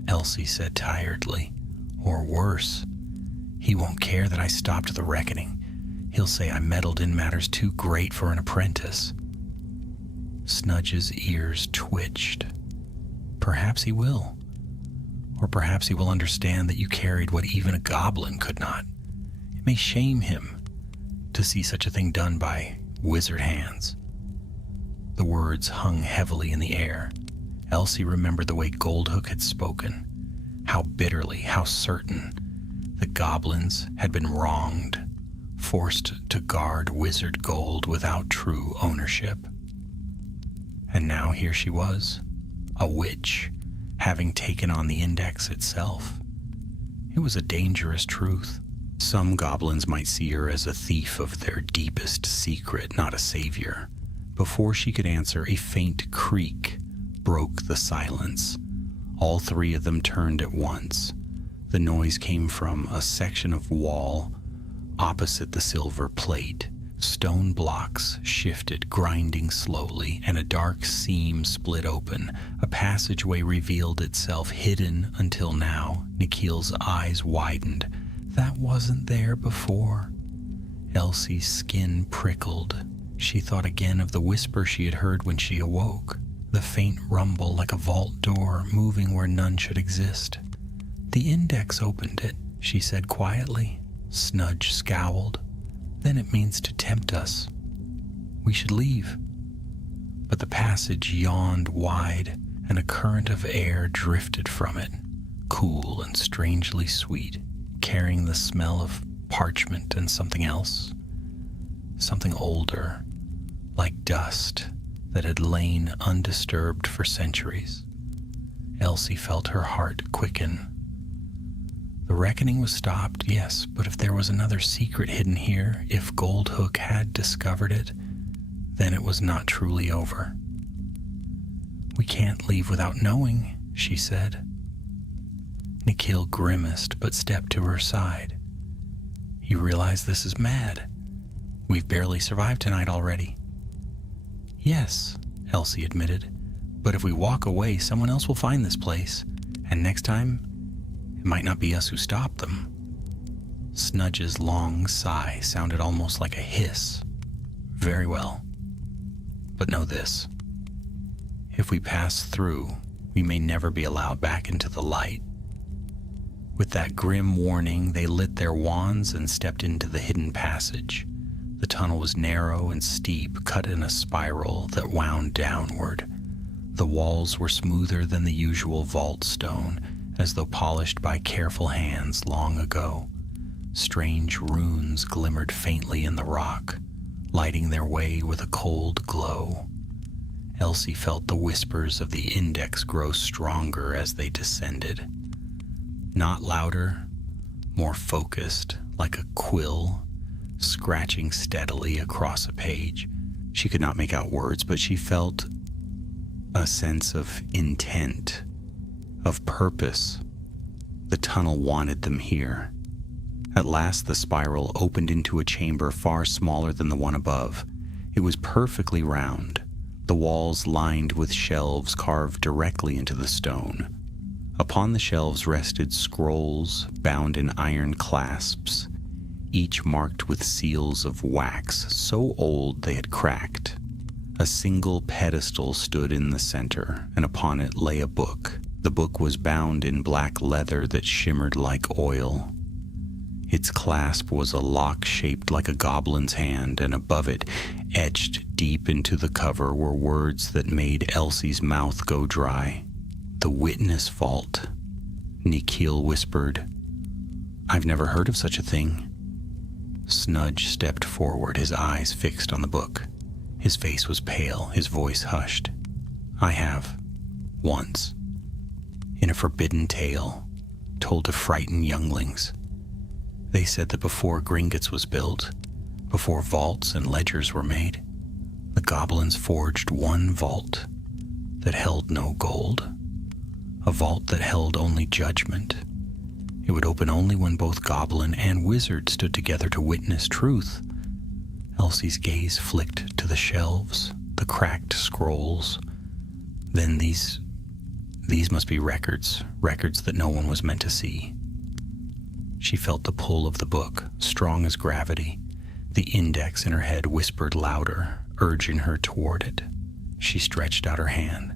Elsie said tiredly. "Or worse, he won't care that I stopped the reckoning. He'll say I meddled in matters too great for an apprentice." Snudge's ears twitched. "Perhaps he will. Or perhaps he will understand that you carried what even a goblin could not. It may shame him to see such a thing done by wizard hands." The words hung heavily in the air. Elsie remembered the way Goldhook had spoken, how bitterly, how certain. The goblins had been wronged, forced to guard wizard gold without true ownership. And now here she was, a witch, having taken on the index itself. It was a dangerous truth. Some goblins might see her as a thief of their deepest secret, not a savior. Before she could answer, a faint creak broke the silence. All three of them turned at once. The noise came from a section of wall opposite the silver plate. Stone blocks shifted, grinding slowly, and a dark seam split open. A passageway revealed itself, hidden until now. Nikhil's eyes widened. That wasn't there before. Elsie's skin prickled. She thought again of the whisper she had heard when she awoke. The faint rumble like a vault door moving where none should exist. The index opened it, she said quietly. Snudge scowled. Then it means to tempt us. We should leave. But the passage yawned wide, and a current of air drifted from it, cool and strangely sweet, carrying the smell of parchment and something else. Something older, like dust that had lain undisturbed for centuries. Elsie felt her heart quicken. The reckoning was stopped, yes, but if there was another secret hidden here, if Goldhook had discovered it, then it was not truly over. We can't leave without knowing, she said. Nikhil grimaced but stepped to her side. You realize this is mad. We've barely survived tonight already. Yes, Elsie admitted, but if we walk away, someone else will find this place, and next time, it might not be us who stop them. Snudge's long sigh sounded almost like a hiss. Very well. But know this. If we pass through, we may never be allowed back into the light. With that grim warning, they lit their wands and stepped into the hidden passage. The tunnel was narrow and steep, cut in a spiral that wound downward. The walls were smoother than the usual vault stone, as though polished by careful hands long ago. Strange runes glimmered faintly in the rock, lighting their way with a cold glow. Elsie felt the whispers of the index grow stronger as they descended. Not louder, more focused, like a quill, scratching steadily across a page. She could not make out words, but she felt a sense of intent, of purpose. The tunnel wanted them here. At last the spiral opened into a chamber far smaller than the one above. It was perfectly round, the walls lined with shelves carved directly into the stone. Upon the shelves rested scrolls bound in iron clasps, each marked with seals of wax so old they had cracked. A single pedestal stood in the center, and upon it lay a book. The book was bound in black leather that shimmered like oil. Its clasp was a lock shaped like a goblin's hand, and above it, etched deep into the cover, were words that made Elsie's mouth go dry. The witness vault, Nikhil whispered. I've never heard of such a thing. Snudge stepped forward, his eyes fixed on the book. His face was pale, his voice hushed. I have, once, in a forbidden tale, told to frighten younglings. They said that before Gringotts was built, before vaults and ledgers were made, the goblins forged one vault that held no gold, a vault that held only judgment. It would open only when both goblin and wizard stood together to witness truth. Elsie's gaze flicked to the shelves, the cracked scrolls. Then these must be records that no one was meant to see. She felt the pull of the book, strong as gravity. The index in her head whispered louder, urging her toward it. She stretched out her hand.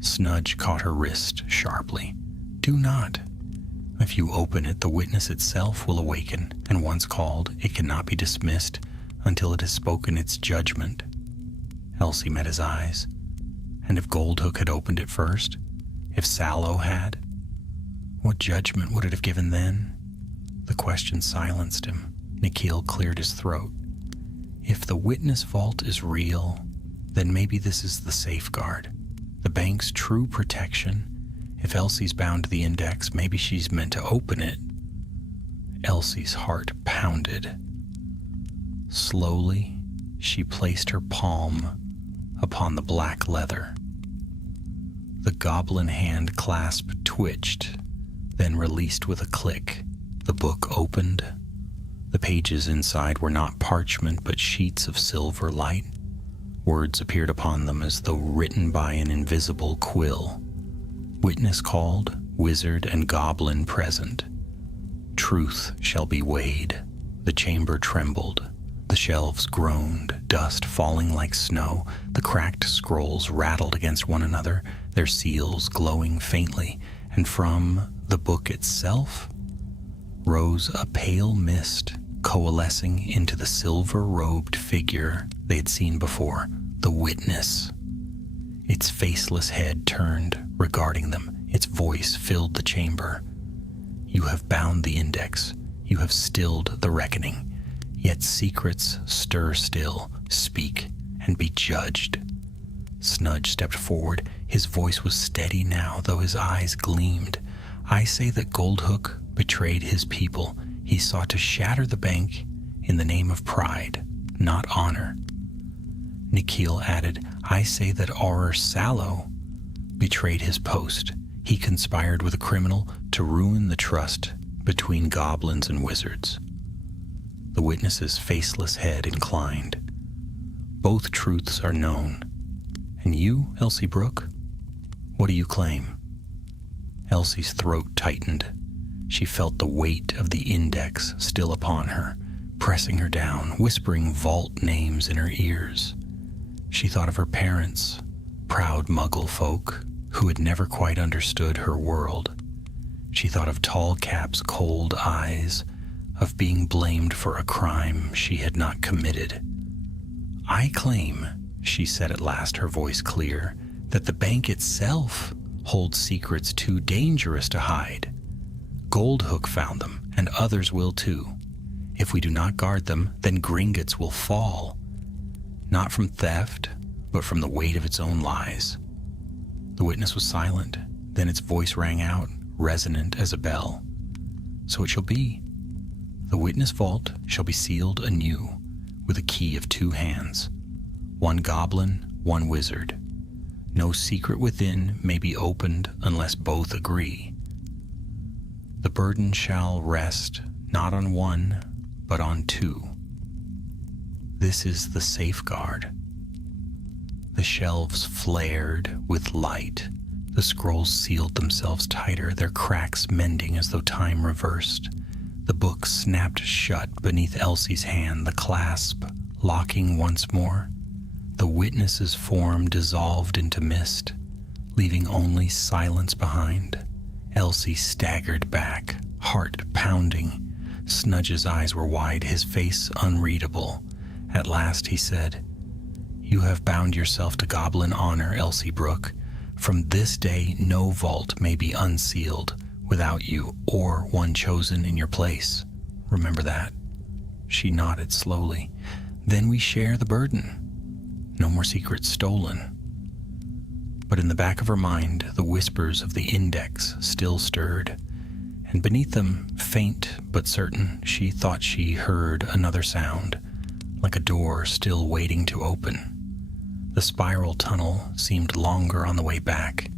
Snudge caught her wrist sharply. Do not. If you open it, the witness itself will awaken, and once called, it cannot be dismissed until it has spoken its judgment. Elsie met his eyes. And if Goldhook had opened it first? If Sallow had? What judgment would it have given then? The question silenced him. Nikhil cleared his throat. If the witness vault is real, then maybe this is the safeguard, the bank's true protection. If Elsie's bound to the index, maybe she's meant to open it. Elsie's heart pounded. Slowly, She placed her palm upon the black leather. The goblin hand clasp twitched, then released with a click. The book opened. The pages inside were not parchment, but sheets of silver light. Words appeared upon them as though written by an invisible quill. Witness called, wizard and goblin present. Truth shall be weighed. The chamber trembled. The shelves groaned, dust falling like snow. The cracked scrolls rattled against one another, their seals glowing faintly, and from the book itself rose a pale mist, coalescing into the silver-robed figure they had seen before, the witness. Its faceless head turned, regarding them. Its voice filled the chamber. You have bound the index. You have stilled the reckoning. Yet secrets stir still. Speak and be judged. Snudge stepped forward. His voice was steady now, though his eyes gleamed. I say that Goldhook betrayed his people. He sought to shatter the bank in the name of pride, not honor. Nikhil added, I say that Aurer Sallow betrayed his post. He conspired with a criminal to ruin the trust between goblins and wizards. The witness's faceless head inclined. Both truths are known. And you, Elsie Brooke, what do you claim? Elsie's throat tightened. She felt the weight of the index still upon her, pressing her down, whispering vault names in her ears. She thought of her parents, proud muggle folk who had never quite understood her world. She thought of Tall Cap's cold eyes, of being blamed for a crime she had not committed. I claim, she said at last, her voice clear, that the bank itself holds secrets too dangerous to hide. Goldhook found them, and others will too. If we do not guard them, then Gringotts will fall. Not from theft, but from the weight of its own lies. The witness was silent. Then its voice rang out, resonant as a bell. So it shall be. The witness vault shall be sealed anew, with a key of 2 hands. 1 goblin, 1 wizard. No secret within may be opened unless both agree. The burden shall rest not on 1, but on 2. This is the safeguard. The shelves flared with light. The scrolls sealed themselves tighter, their cracks mending as though time reversed. The book snapped shut beneath Elsie's hand, the clasp locking once more. The witness's form dissolved into mist, leaving only silence behind. Elsie staggered back, heart pounding. Snudge's eyes were wide, his face unreadable. At last he said, You have bound yourself to goblin honor, Elsie Brooke. From this day no vault may be unsealed without you or one chosen in your place. Remember that. She nodded slowly. Then we share the burden. No more secrets stolen. But in the back of her mind, the whispers of the index still stirred, and beneath them, faint but certain, she thought she heard another sound, like a door still waiting to open. The spiral tunnel seemed longer on the way back.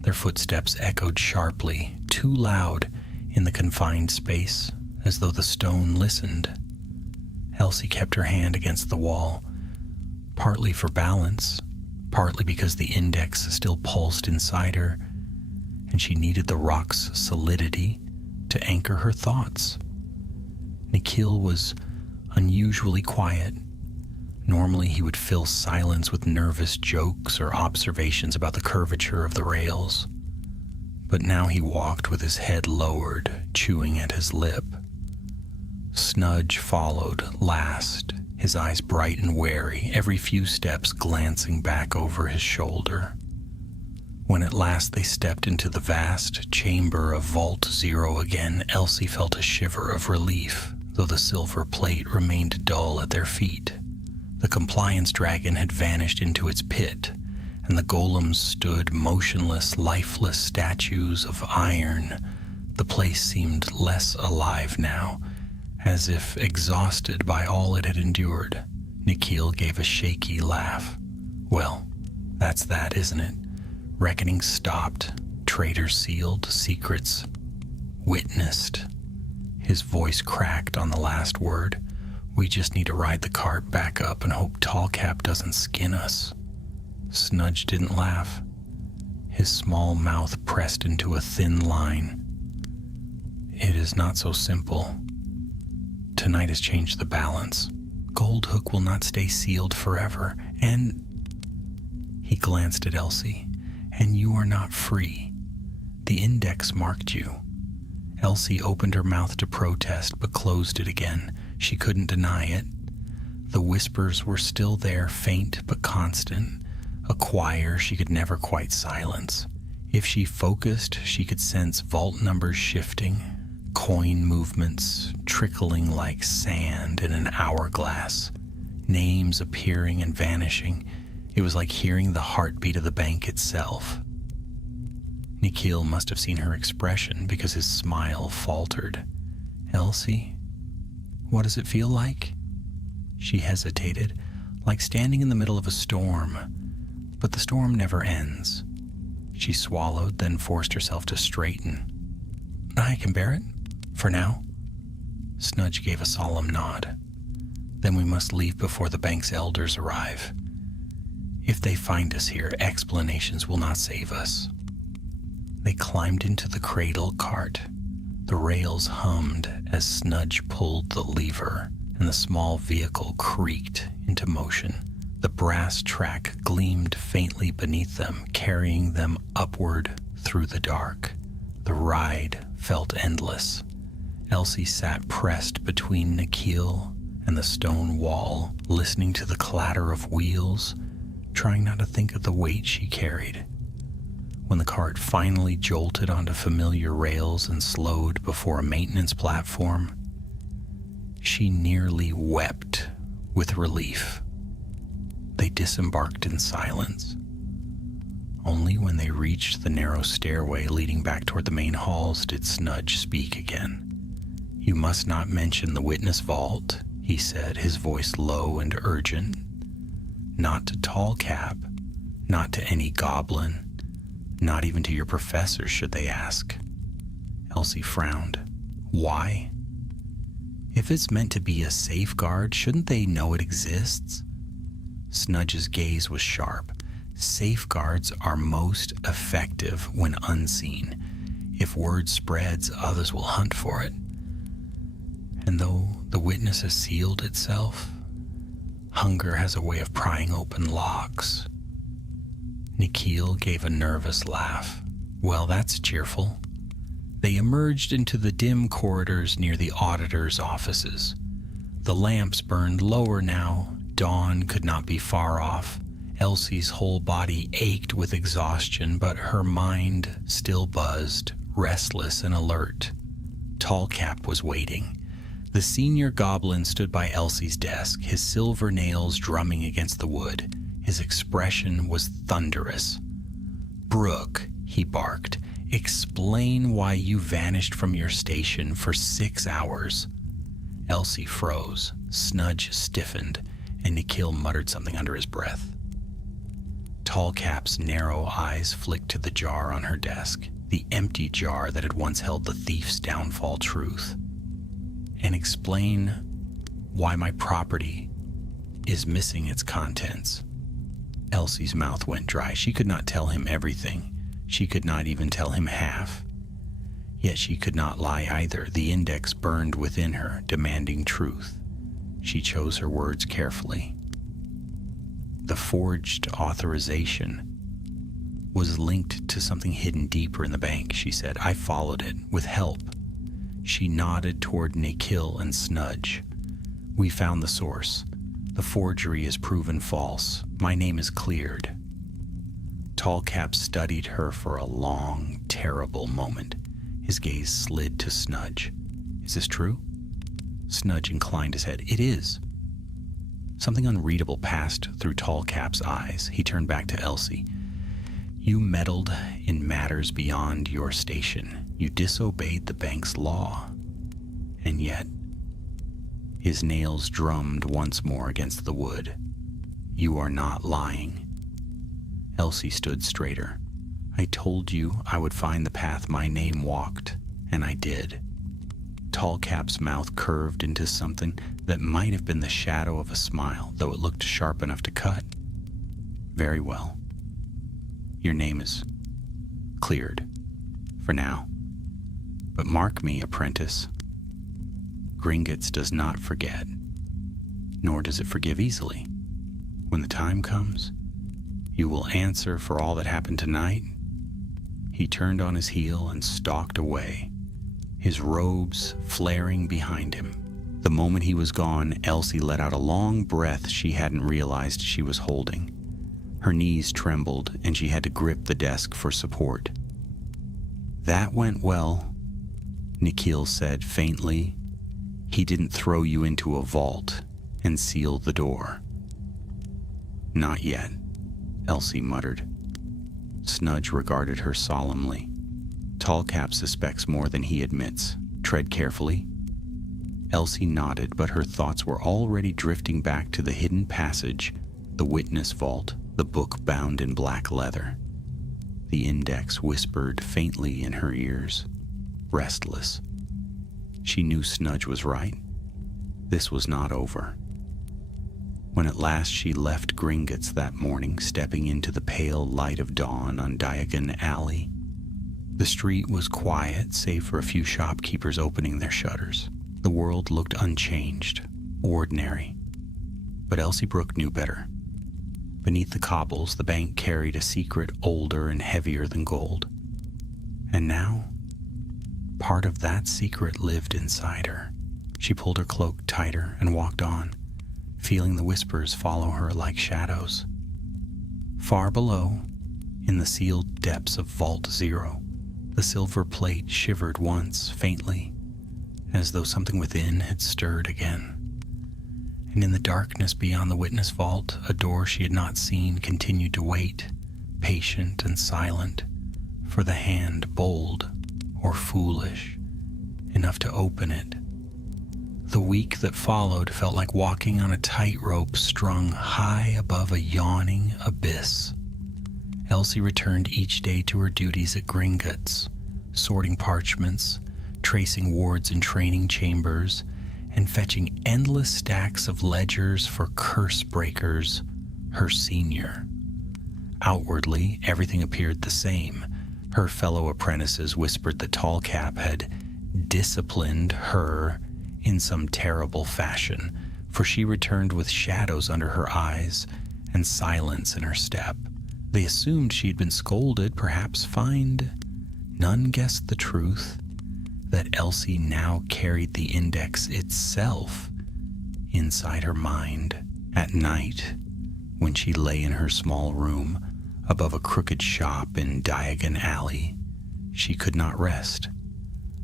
Their footsteps echoed sharply, too loud in the confined space, as though the stone listened. Elsie kept her hand against the wall, partly for balance, partly because the index still pulsed inside her, and she needed the rock's solidity to anchor her thoughts. Nikhil was unusually quiet. Normally he would fill silence with nervous jokes or observations about the curvature of the rails. But now he walked with his head lowered, chewing at his lip. Snudge followed last, his eyes bright and wary, every few steps glancing back over his shoulder. When at last they stepped into the vast chamber of Vault Zero again, Elsie felt a shiver of relief, though the silver plate remained dull at their feet. The compliance dragon had vanished into its pit, and the golems stood motionless, lifeless statues of iron. The place seemed less alive now, as if exhausted by all it had endured. Nikhil gave a shaky laugh. Well, that's that, isn't it? Reckoning stopped, traitors sealed, secrets witnessed. His voice cracked on the last word. We just need to ride the cart back up and hope Tallcap doesn't skin us. Snudge didn't laugh. His small mouth pressed into a thin line. It is not so simple. Tonight has changed the balance. Goldhook will not stay sealed forever, and... He glanced at Elsie. And you are not free. The index marked you. Elsie opened her mouth to protest, but closed it again. She couldn't deny it. The whispers were still there, faint but constant. A choir she could never quite silence. If she focused, she could sense vault numbers shifting, coin movements trickling like sand in an hourglass, names appearing and vanishing. It was like hearing the heartbeat of the bank itself. Nikhil must have seen her expression because his smile faltered. Elsie, what does it feel like? She hesitated, like standing in the middle of a storm. But the storm never ends. She swallowed, then forced herself to straighten. I can bear it, for now. Snudge gave a solemn nod. Then we must leave before the bank's elders arrive. If they find us here, explanations will not save us. They climbed into the cradle cart. The rails hummed as Snudge pulled the lever, and the small vehicle creaked into motion. The brass track gleamed faintly beneath them, carrying them upward through the dark. The ride felt endless. Elsie sat pressed between Nikhil and the stone wall, listening to the clatter of wheels, trying not to think of the weight she carried. When the cart finally jolted onto familiar rails and slowed before a maintenance platform, she nearly wept with relief. They disembarked in silence. Only when they reached the narrow stairway leading back toward the main halls did Snudge speak again. You must not mention the witness vault, he said, his voice low and urgent. Not to Tallcap, not to any goblin, not even to your professor should they ask. Elsie frowned. Why? If it's meant to be a safeguard, shouldn't they know it exists? Snudge's gaze was sharp. Safeguards are most effective when unseen. If word spreads, others will hunt for it. And though the witness has sealed itself, hunger has a way of prying open locks. Nikhil gave a nervous laugh. Well, that's cheerful. They emerged into the dim corridors near the auditor's offices. The lamps burned lower now. Dawn could not be far off. Elsie's whole body ached with exhaustion, but her mind still buzzed, restless and alert. Tallcap was waiting. The senior goblin stood by Elsie's desk, his silver nails drumming against the wood. His expression was thunderous. Brooke, he barked, explain why you vanished from your station for 6 hours. Elsie froze, Snudge stiffened, and Nikhil muttered something under his breath. Tallcap's narrow eyes flicked to the jar on her desk, the empty jar that had once held the thief's downfall truth. And explain why my property is missing its contents. Elsie's mouth went dry. She could not tell him everything. She could not even tell him half. Yet she could not lie either. The index burned within her, demanding truth. She chose her words carefully. The forged authorization was linked to something hidden deeper in the bank, she said. I followed it, with help. She nodded toward Nikhil and Snudge. We found the source. The forgery is proven false. My name is cleared. Tallcap studied her for a long, terrible moment. His gaze slid to Snudge. Is this true? Snudge inclined his head. It is. Something unreadable passed through Tallcap's eyes. He turned back to Elsie. You meddled in matters beyond your station. You disobeyed the bank's law. And yet, His nails drummed once more against the wood. "You are not lying." Elsie stood straighter. "I told you I would find the path my name walked, and I did." Tallcap's mouth curved into something that might have been the shadow of a smile, though it looked sharp enough to cut. "Very well. Your name is cleared, for now. But mark me, apprentice. Gringotts does not forget, nor does it forgive easily. When the time comes, you will answer for all that happened tonight." He turned on his heel and stalked away, his robes flaring behind him. The moment he was gone, Elsie let out a long breath she hadn't realized she was holding. Her knees trembled, and she had to grip the desk for support. "That went well," Nikhil said faintly. "He didn't throw you into a vault and seal the door." "Not yet," Elsie muttered. Snudge regarded her solemnly. "Tallcap suspects more than he admits. Tread carefully." Elsie nodded, but her thoughts were already drifting back to the hidden passage, the witness vault, the book bound in black leather. The index whispered faintly in her ears, restless. She knew Snudge was right. This was not over. When at last she left Gringotts that morning, stepping into the pale light of dawn on Diagon Alley, the street was quiet save for a few shopkeepers opening their shutters. The world looked unchanged, ordinary. But Elsie Brooke knew better. Beneath the cobbles, the bank carried a secret older and heavier than gold. And now, part of that secret lived inside her. She pulled her cloak tighter and walked on, feeling the whispers follow her like shadows. Far below, in the sealed depths of Vault Zero, the silver plate shivered once faintly, as though something within had stirred again. And in the darkness beyond the witness vault, a door she had not seen continued to wait, patient and silent, for the hand bold or foolish enough to open it. The week that followed felt like walking on a tightrope strung high above a yawning abyss. Elsie returned each day to her duties at Gringotts, sorting parchments, tracing wards in training chambers, and fetching endless stacks of ledgers for curse breakers, her senior. Outwardly, everything appeared the same. Her fellow apprentices whispered that Tallcap had disciplined her in some terrible fashion, for she returned with shadows under her eyes and silence in her step. They assumed she had been scolded, perhaps fined. None guessed the truth, that Elsie now carried the index itself inside her mind. At night, when she lay in her small room above a crooked shop in Diagon Alley, she could not rest.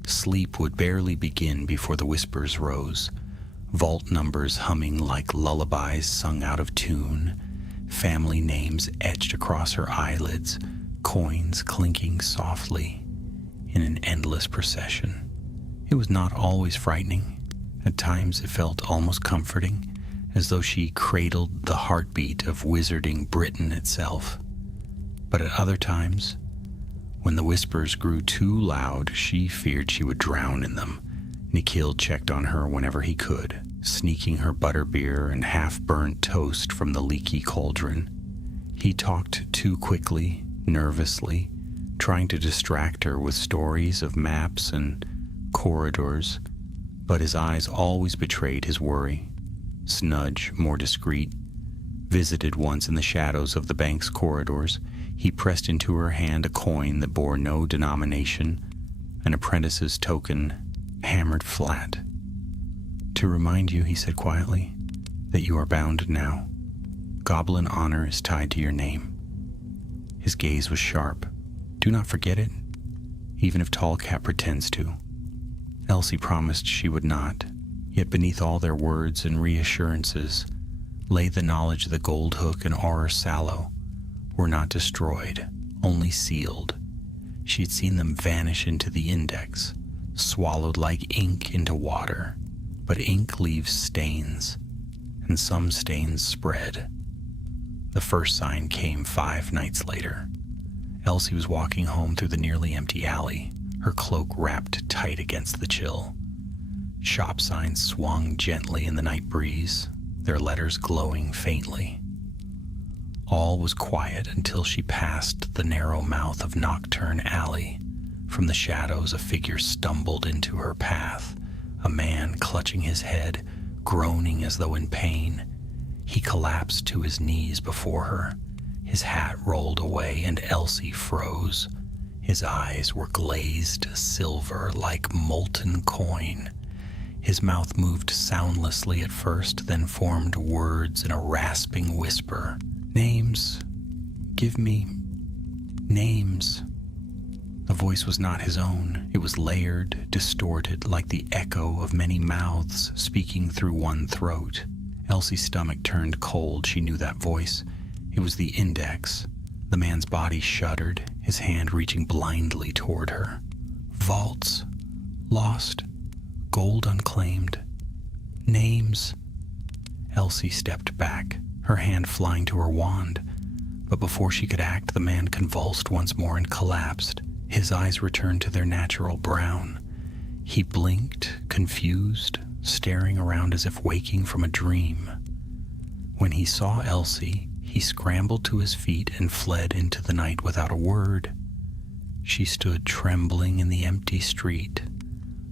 Sleep would barely begin before the whispers rose, vault numbers humming like lullabies sung out of tune, family names etched across her eyelids, coins clinking softly in an endless procession. It was not always frightening. At times it felt almost comforting, as though she cradled the heartbeat of wizarding Britain itself. But at other times, when the whispers grew too loud, she feared she would drown in them. Nikhil checked on her whenever he could, sneaking her butterbeer and half-burnt toast from the leaky cauldron. He talked too quickly, nervously, trying to distract her with stories of maps and corridors, but his eyes always betrayed his worry. Snudge, more discreet, visited once in the shadows of the bank's corridors. He pressed into her hand a coin that bore no denomination, an apprentice's token hammered flat. "To remind you," he said quietly, "that you are bound now. Goblin honor is tied to your name." His gaze was sharp. "Do not forget it, even if Tallcap pretends to." Elsie promised she would not, yet beneath all their words and reassurances lay the knowledge that Goldhook and Auror Sallow were not destroyed, only sealed. She had seen them vanish into the index, swallowed like ink into water, but ink leaves stains, and some stains spread. The first sign came 5 nights later. Elsie was walking home through the nearly empty alley, her cloak wrapped tight against the chill. Shop signs swung gently in the night breeze, their letters glowing faintly. All was quiet until she passed the narrow mouth of Nocturne Alley. From the shadows, a figure stumbled into her path, a man clutching his head, groaning as though in pain. He collapsed to his knees before her. His hat rolled away and Elsie froze. His eyes were glazed silver like molten coin. His mouth moved soundlessly at first, then formed words in a rasping whisper. "Names. Give me names." The voice was not his own. It was layered, distorted, like the echo of many mouths speaking through one throat. Elsie's stomach turned cold. She knew that voice. It was the Index. The man's body shuddered, his hand reaching blindly toward her. Vaults. Lost. Gold unclaimed. Names. Elsie stepped back, her hand flying to her wand. But before she could act, the man convulsed once more and collapsed. His eyes returned to their natural brown. He blinked, confused, staring around as if waking from a dream. When he saw Elsie, he scrambled to his feet and fled into the night without a word. She stood trembling in the empty street,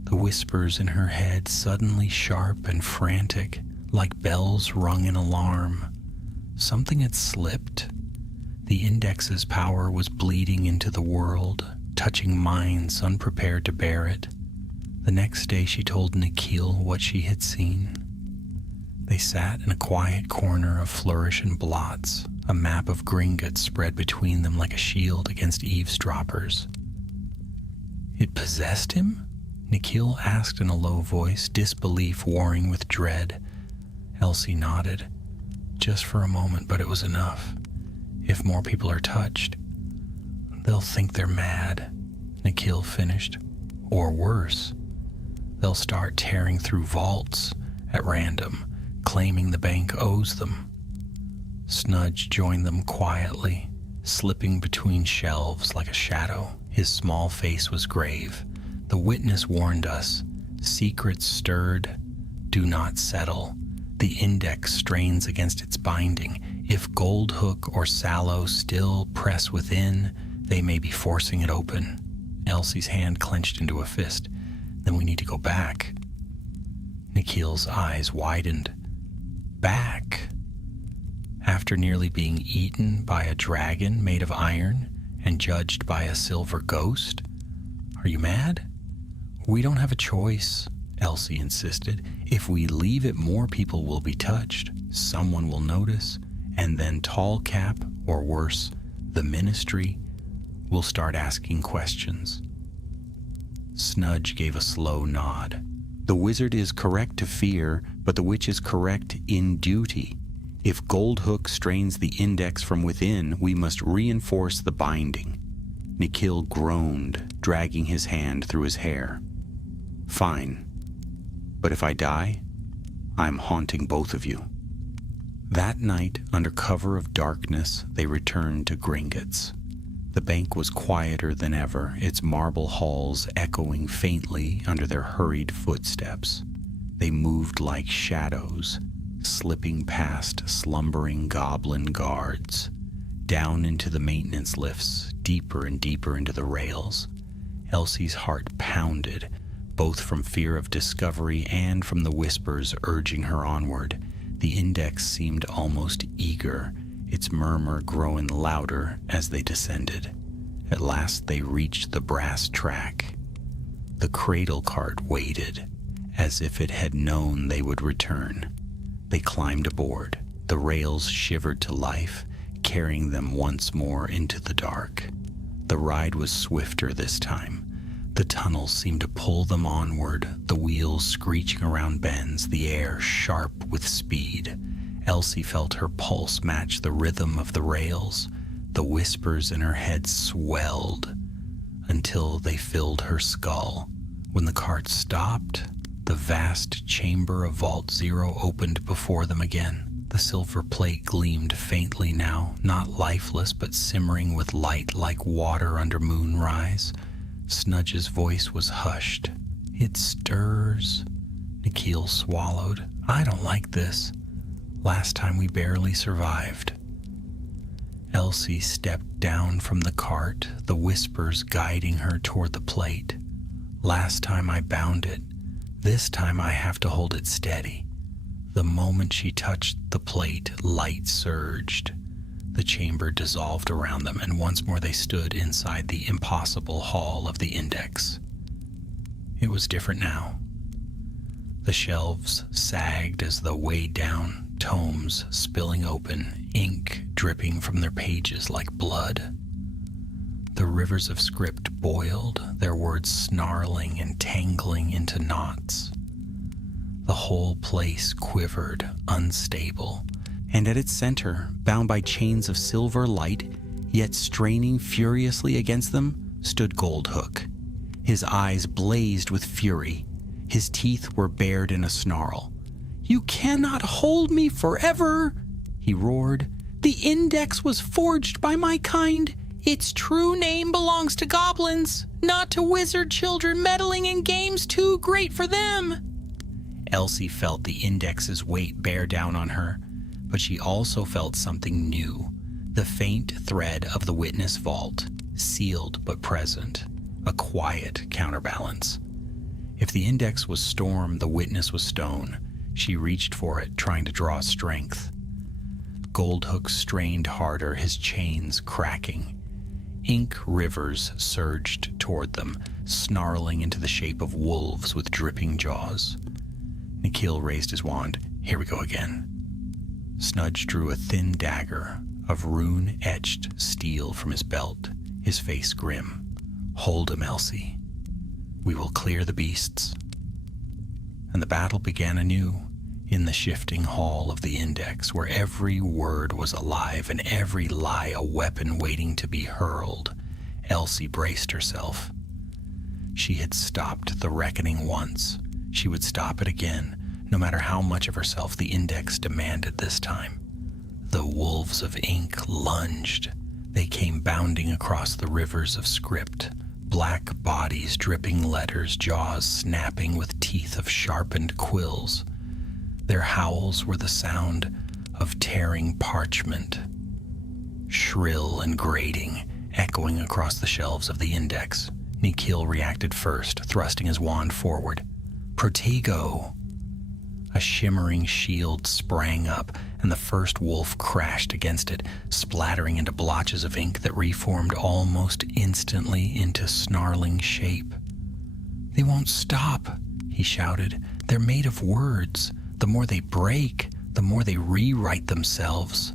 the whispers in her head suddenly sharp and frantic, like bells rung in alarm. Something had slipped. The Index's power was bleeding into the world, touching minds unprepared to bear it. The next day she told Nikhil what she had seen. They sat in a quiet corner of flourish and blots, a map of Gringotts spread between them like a shield against eavesdroppers. "It possessed him?" Nikhil asked in a low voice, disbelief warring with dread. Elsie nodded. "Just for a moment, but it was enough. If more people are touched, they'll think they're mad," Nikhil finished. "Or worse, they'll start tearing through vaults at random, claiming the bank owes them." Snudge joined them quietly, slipping between shelves like a shadow. His small face was grave. "The witness warned us. Secrets stirred. Do not settle. The Index strains against its binding. If Goldhook or Sallow still press within, they may be forcing it open." Elsie's hand clenched into a fist. "Then we need to go back." Nikhil's eyes widened. "Back? After nearly being eaten by a dragon made of iron and judged by a silver ghost? Are you mad?" "We don't have a choice," Elsie insisted. "If we leave it, more people will be touched. Someone will notice, and then Tall Cap, or worse, the Ministry, will start asking questions." Snudge gave a slow nod. "The wizard is correct to fear, but the witch is correct in duty. If Goldhook strains the Index from within, we must reinforce the binding." Nikhil groaned, dragging his hand through his hair. "Fine. But if I die, I'm haunting both of you." That night, under cover of darkness, they returned to Gringotts. The bank was quieter than ever, its marble halls echoing faintly under their hurried footsteps. They moved like shadows, slipping past slumbering goblin guards, down into the maintenance lifts, deeper and deeper into the rails. Elsie's heart pounded, both from fear of discovery and from the whispers urging her onward. The Index seemed almost eager, its murmur growing louder as they descended. At last they reached the brass track. The cradle cart waited, as if it had known they would return. They climbed aboard. The rails shivered to life, carrying them once more into the dark. The ride was swifter this time. The tunnels seemed to pull them onward, the wheels screeching around bends, the air sharp with speed. Elsie felt her pulse match the rhythm of the rails. The whispers in her head swelled until they filled her skull. When the cart stopped, The vast chamber of Vault Zero opened before them again. The silver plate gleamed faintly now, not lifeless but simmering with light like water under moonrise. Snudge's voice was hushed. "It stirs." Nikhil swallowed. "I don't like this. Last time we barely survived." Elsie stepped down from the cart, the whispers guiding her toward the plate. "Last time I bound it. This time I have to hold it steady." The moment she touched the plate, light surged. The chamber dissolved around them, and once more they stood inside the impossible hall of the Index. It was different now. The shelves sagged as though weighed down, tomes spilling open, ink dripping from their pages like blood. The rivers of script boiled, their words snarling and tangling into knots. The whole place quivered, unstable, and at its center, bound by chains of silver light, yet straining furiously against them, stood Goldhook. His eyes blazed with fury. His teeth were bared in a snarl. "You cannot hold me forever," he roared. "The Index was forged by my kind. Its true name belongs to goblins, not to wizard children meddling in games too great for them." Elsie felt the Index's weight bear down on her, but she also felt something new, the faint thread of the witness vault, sealed but present, a quiet counterbalance. If the Index was storm, the witness was stone. She reached for it, trying to draw strength. Goldhook strained harder, his chains cracking. Ink rivers surged toward them, snarling into the shape of wolves with dripping jaws. Nikhil raised his wand. "Here we go again." Snudge drew a thin dagger of rune-etched steel from his belt, his face grim. "Hold him, Elsie. We will clear the beasts." And the battle began anew, in the shifting hall of the Index, where every word was alive and every lie a weapon waiting to be hurled. Elsie braced herself. She had stopped the reckoning once. She would stop it again, no matter how much of herself the Index demanded this time. The wolves of ink lunged. They came bounding across the rivers of script, black bodies dripping letters, jaws snapping with teeth of sharpened quills. Their howls were the sound of tearing parchment, shrill and grating, echoing across the shelves of the Index. Nikhil reacted first, thrusting his wand forward. "Protego!" A shimmering shield sprang up, and the first wolf crashed against it, splattering into blotches of ink that reformed almost instantly into snarling shape. "They won't stop," he shouted. "They're made of words. The more they break, the more they rewrite themselves."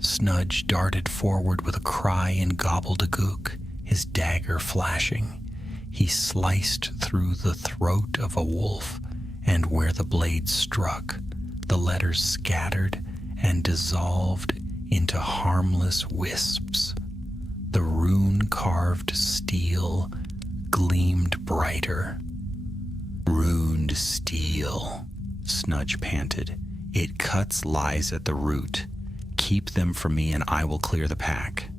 Snudge darted forward with a cry in gobbledygook, his dagger flashing. He sliced through the throat of a wolf, and where the blade struck, the letters scattered and dissolved into harmless wisps. The rune-carved steel gleamed brighter. "Runed steel," Snudge panted. "It cuts lies at the root. Keep them from me and I will clear the pack."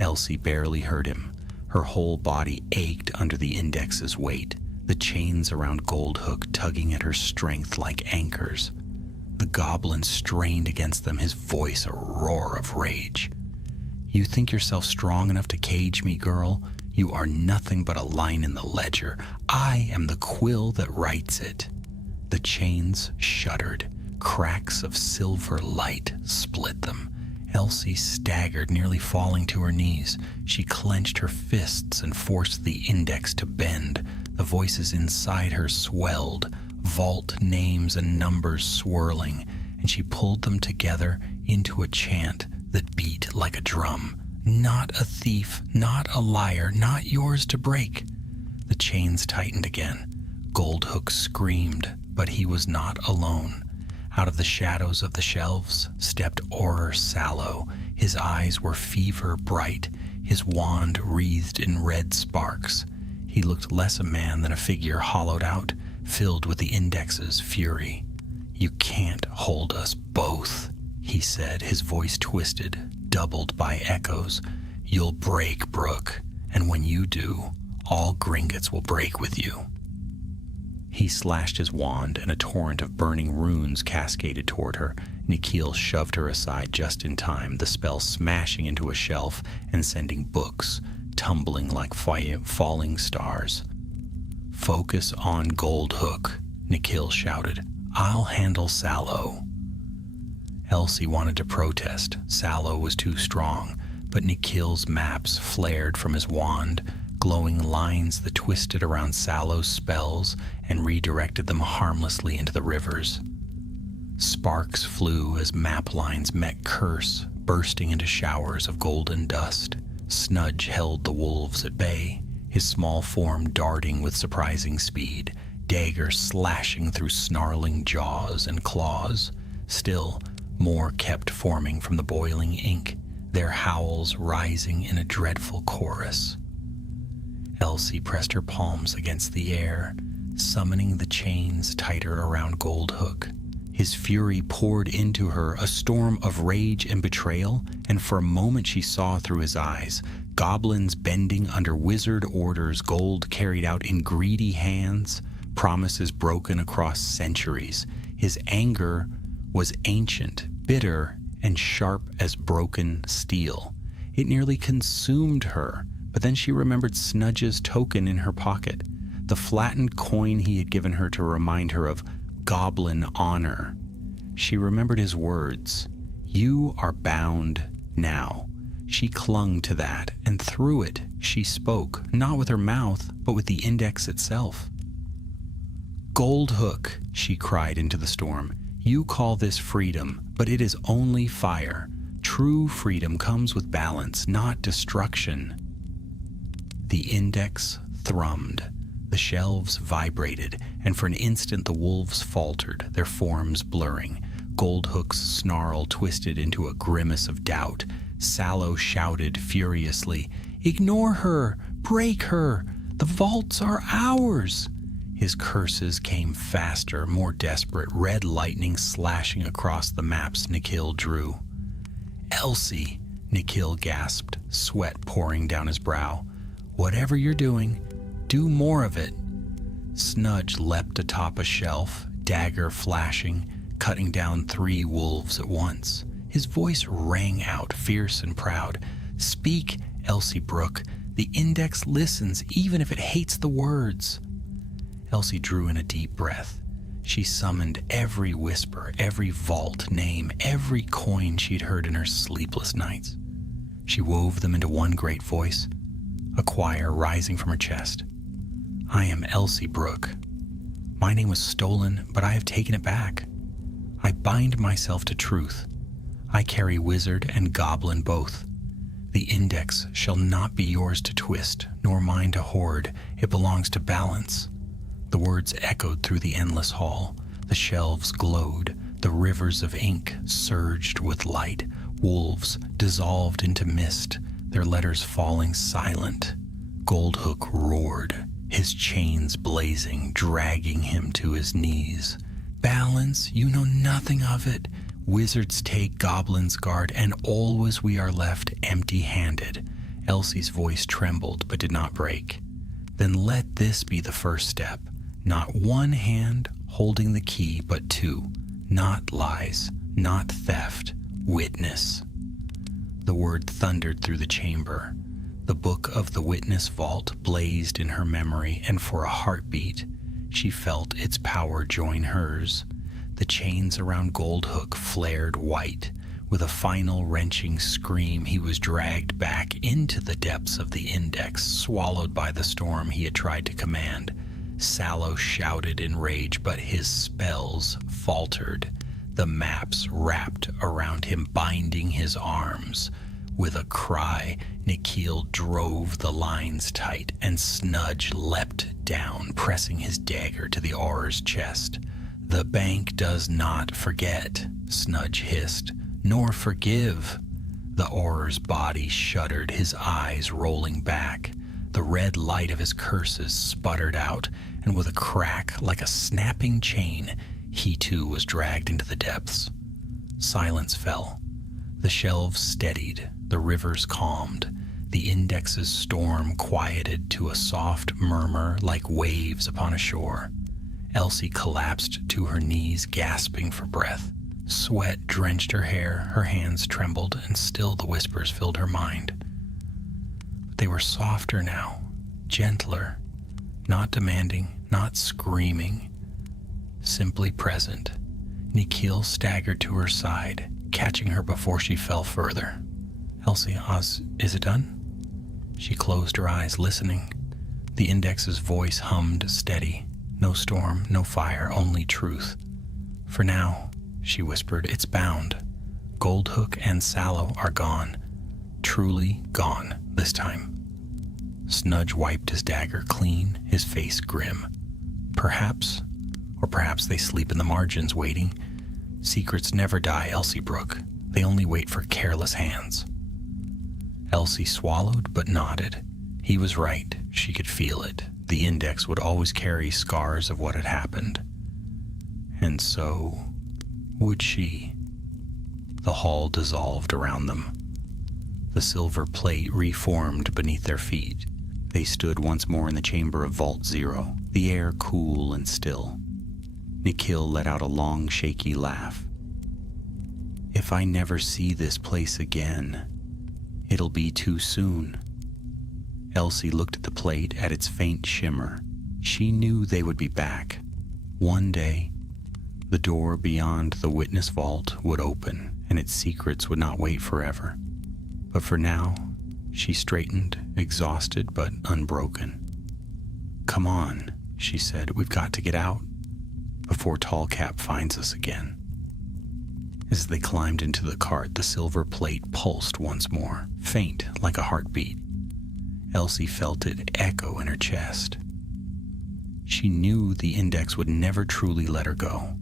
Elsie barely heard him. Her whole body ached under the Index's weight, the chains around Goldhook tugging at her strength like anchors. The goblin strained against them, his voice a roar of rage. "You think yourself strong enough to cage me, girl? You are nothing but a line in the ledger. I am the quill that writes it." The chains shuddered. Cracks of silver light split them. Elsie staggered, nearly falling to her knees. She clenched her fists and forced the Index to bend. The voices inside her swelled, vault names and numbers swirling, and she pulled them together into a chant that beat like a drum. "Not a thief, not a liar, not yours to break." The chains tightened again. Goldhook screamed, but he was not alone. Out of the shadows of the shelves stepped Orer Sallow. His eyes were fever bright, his wand wreathed in red sparks. He looked less a man than a figure hollowed out, filled with the Index's fury. "You can't hold us both," he said, his voice twisted, doubled by echoes. "You'll break, Brooke, and when you do, all Gringotts will break with you." He slashed his wand, and a torrent of burning runes cascaded toward her. Nikhil shoved her aside just in time, the spell smashing into a shelf and sending books tumbling like falling stars. "Focus on Goldhook," Nikhil shouted. "I'll handle Sallow." Elsie wanted to protest. Sallow was too strong, but Nikhil's maps flared from his wand, glowing lines that twisted around Sallow's spells and redirected them harmlessly into the rivers. Sparks flew as map lines met Curse, bursting into showers of golden dust. Snudge held the wolves at bay, his small form darting with surprising speed, dagger slashing through snarling jaws and claws. Still, more kept forming from the boiling ink, their howls rising in a dreadful chorus. Elsie pressed her palms against the air, summoning the chains tighter around Goldhook. His fury poured into her, a storm of rage and betrayal, and for a moment she saw through his eyes. Goblins bending under wizard orders, gold carried out in greedy hands, promises broken across centuries. His anger was ancient, bitter, and sharp as broken steel. It nearly consumed her, but then she remembered Snudge's token in her pocket, the flattened coin he had given her to remind her of goblin honor. She remembered his words, "You are bound now." She clung to that, and through it she spoke, not with her mouth, but with the Index itself. "Goldhook," she cried into the storm, "you call this freedom, but it is only fire. True freedom comes with balance, not destruction." The Index thrummed. The shelves vibrated, and for an instant the wolves faltered, their forms blurring. Goldhook's snarl twisted into a grimace of doubt. Sallow shouted furiously, "Ignore her! Break her! The vaults are ours!" His curses came faster, more desperate, red lightning slashing across the maps Nikhil drew. "Elsie," Nikhil gasped, sweat pouring down his brow. "Whatever you're doing, do more of it." Snudge leapt atop a shelf, dagger flashing, cutting down 3 wolves at once. His voice rang out, fierce and proud. "Speak, Elsie Brooke. The Index listens, even if it hates the words." Elsie drew in a deep breath. She summoned every whisper, every vault name, every coin she'd heard in her sleepless nights. She wove them into one great voice, a choir rising from her chest. "I am Elsie Brooke. My name was stolen, but I have taken it back. I bind myself to truth. I carry wizard and goblin both. The Index shall not be yours to twist, nor mine to hoard. It belongs to balance." The words echoed through the endless hall. The shelves glowed. The rivers of ink surged with light. Wolves dissolved into mist, their letters falling silent. Goldhook roared, his chains blazing, dragging him to his knees. "Balance, you know nothing of it. Wizards take goblins' guard, and always we are left empty-handed." Elsie's voice trembled but did not break. "Then let this be the first step. Not one hand holding the key, but 2. Not lies, not theft, witness." The word thundered through the chamber. The book of the witness vault blazed in her memory, and for a heartbeat, she felt its power join hers. The chains around Goldhook flared white. With a final wrenching scream, he was dragged back into the depths of the Index, swallowed by the storm he had tried to command. Sallow shouted in rage, but his spells faltered. The maps wrapped around him, binding his arms. With a cry, Nikhil drove the lines tight, and Snudge leapt down, pressing his dagger to the Auror's chest. "The bank does not forget," Snudge hissed, "nor forgive." The Auror's body shuddered, his eyes rolling back. The red light of his curses sputtered out, and with a crack like a snapping chain, he too was dragged into the depths. Silence fell. The shelves steadied, the rivers calmed, the index's storm quieted to a soft murmur like waves upon a shore. Elsie collapsed to her knees, gasping for breath. Sweat drenched her hair, her hands trembled, and still the whispers filled her mind. But they were softer now, gentler, not demanding, not screaming, simply present. Nikhil staggered to her side, catching her before she fell further. "Elsie, Oz, is it done?" She closed her eyes, listening. The index's voice hummed steady. No storm, no fire, only truth. "For now," she whispered, "it's bound. Goldhook and Sallow are gone. Truly gone this time." Snudge wiped his dagger clean, his face grim. Perhaps they sleep in the margins waiting. Secrets never die, Elsie Brooke. They only wait for careless hands. Elsie swallowed but nodded. He was right. She could feel it. The index would always carry scars of what had happened. And so would she. The hall dissolved around them. The silver plate reformed beneath their feet. They stood once more in the chamber of Vault Zero, the air cool and still. Nikhil let out a long, shaky laugh. "If I never see this place again, it'll be too soon." Elsie looked at the plate, at its faint shimmer. She knew they would be back. One day, the door beyond the witness vault would open, and its secrets would not wait forever. But for now, she straightened, exhausted but unbroken. "Come on," she said. "We've got to get out before Tallcap finds us again." As they climbed into the cart, the silver plate pulsed once more, faint like a heartbeat. Elsie felt it echo in her chest. She knew the index would never truly let her go.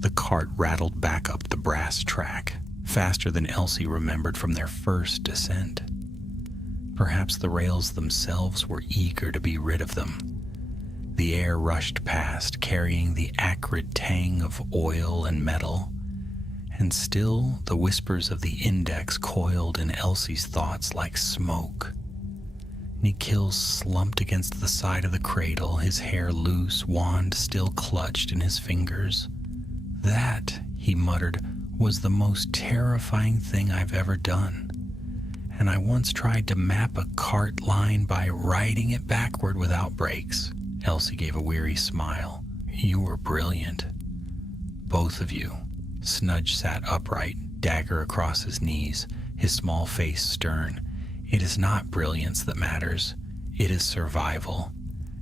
The cart rattled back up the brass track, faster than Elsie remembered from their first descent. Perhaps the rails themselves were eager to be rid of them. The air rushed past, carrying the acrid tang of oil and metal, and still the whispers of the index coiled in Elsie's thoughts like smoke. Nikhil slumped against the side of the cradle, his hair loose, wand still clutched in his fingers. "That," he muttered, "was the most terrifying thing I've ever done. And I once tried to map a cart line by riding it backward without brakes." Elsie gave a weary smile. "You were brilliant. Both of you." Snudge sat upright, dagger across his knees, his small face stern. "It is not brilliance that matters. It is survival.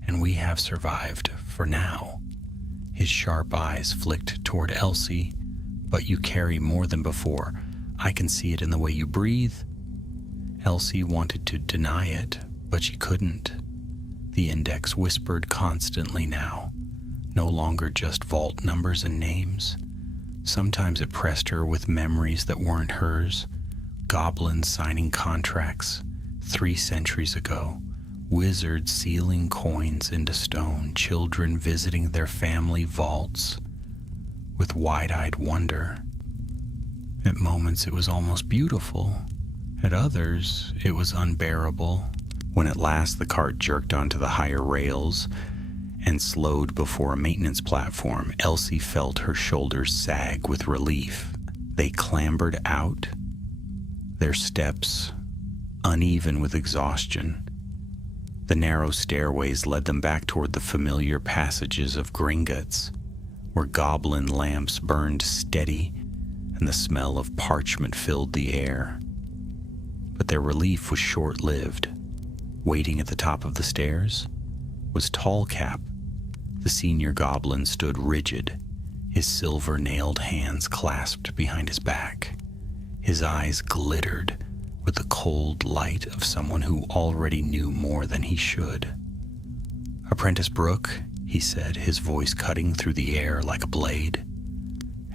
And we have survived for now." His sharp eyes flicked toward Elsie. "But you carry more than before. I can see it in the way you breathe." Elsie wanted to deny it, but she couldn't. The index whispered constantly now, no longer just vault numbers and names. Sometimes it pressed her with memories that weren't hers. Goblins signing contracts 3 centuries ago, wizards sealing coins into stone, children visiting their family vaults with wide-eyed wonder. At moments it was almost beautiful. At others it was unbearable. When at last the cart jerked onto the higher rails and slowed before a maintenance platform, Elsie felt her shoulders sag with relief. They clambered out, their steps uneven with exhaustion. The narrow stairways led them back toward the familiar passages of Gringotts, where goblin lamps burned steady and the smell of parchment filled the air. But their relief was short-lived. Waiting at the top of the stairs was Tallcap. The senior goblin stood rigid, his silver-nailed hands clasped behind his back. His eyes glittered with the cold light of someone who already knew more than he should. "Apprentice Brooke," he said, his voice cutting through the air like a blade.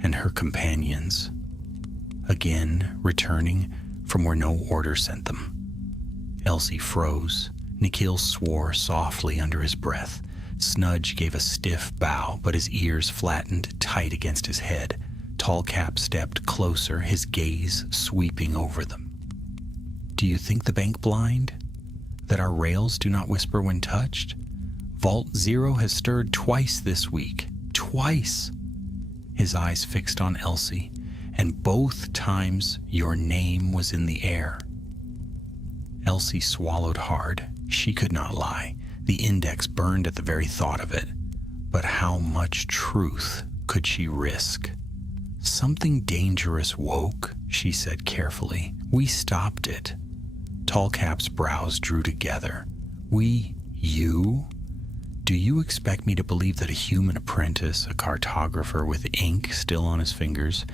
And her companions, again returning from where no order sent them. Elsie froze. Nikhil swore softly under his breath. Snudge gave a stiff bow, but his ears flattened tight against his head. Tallcap stepped closer, his gaze sweeping over them. Do you think the bank blind? That our rails do not whisper when touched? Vault 0 has stirred twice this week. Twice! His eyes fixed on Elsie, and both times your name was in the air. Elsie swallowed hard. She could not lie. The index burned at the very thought of it. But how much truth could she risk? Something dangerous woke, she said carefully. We stopped it. Tallcap's brows drew together. You? Do you expect me to believe that a human apprentice, a cartographer with ink still on his fingers,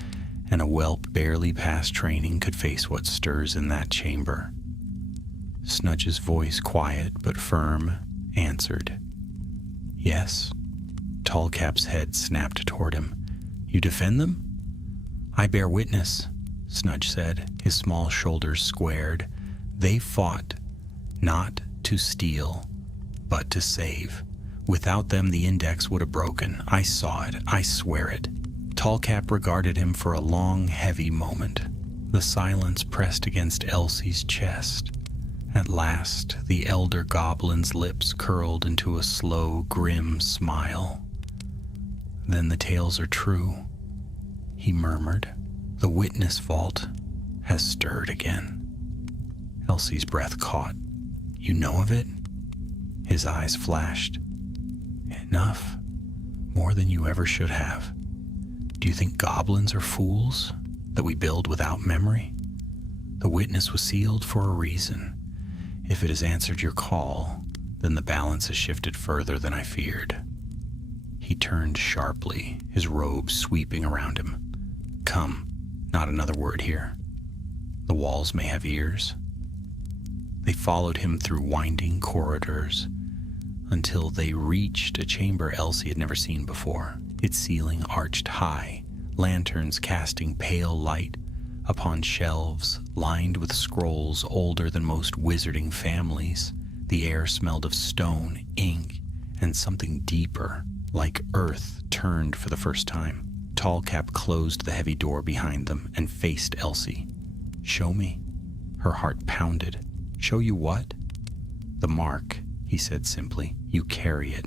and a whelp barely past training could face what stirs in that chamber? Snudge's voice, quiet but firm, answered. Yes. Tallcap's head snapped toward him. You defend them? I bear witness, Snudge said, his small shoulders squared. They fought, not to steal, but to save. Without them, the index would have broken. I saw it. I swear it. Tallcap regarded him for a long, heavy moment. The silence pressed against Elsie's chest. At last, the elder goblin's lips curled into a slow, grim smile. Then the tales are true, he murmured. The witness vault has stirred again. Elsie's breath caught. You know of it? His eyes flashed. Enough. More than you ever should have. Do you think goblins are fools? That we build without memory? The witness was sealed for a reason. If it has answered your call, then the balance has shifted further than I feared. He turned sharply, his robe sweeping around him. Come, not another word here. The walls may have ears. They followed him through winding corridors until they reached a chamber Elsie had never seen before, its ceiling arched high, lanterns casting pale light upon shelves lined with scrolls older than most wizarding families. The air smelled of stone, ink, and something deeper, like earth, turned for the first time. Tallcap closed the heavy door behind them and faced Elsie. Show me. Her heart pounded. Show you what? The mark, he said simply. You carry it.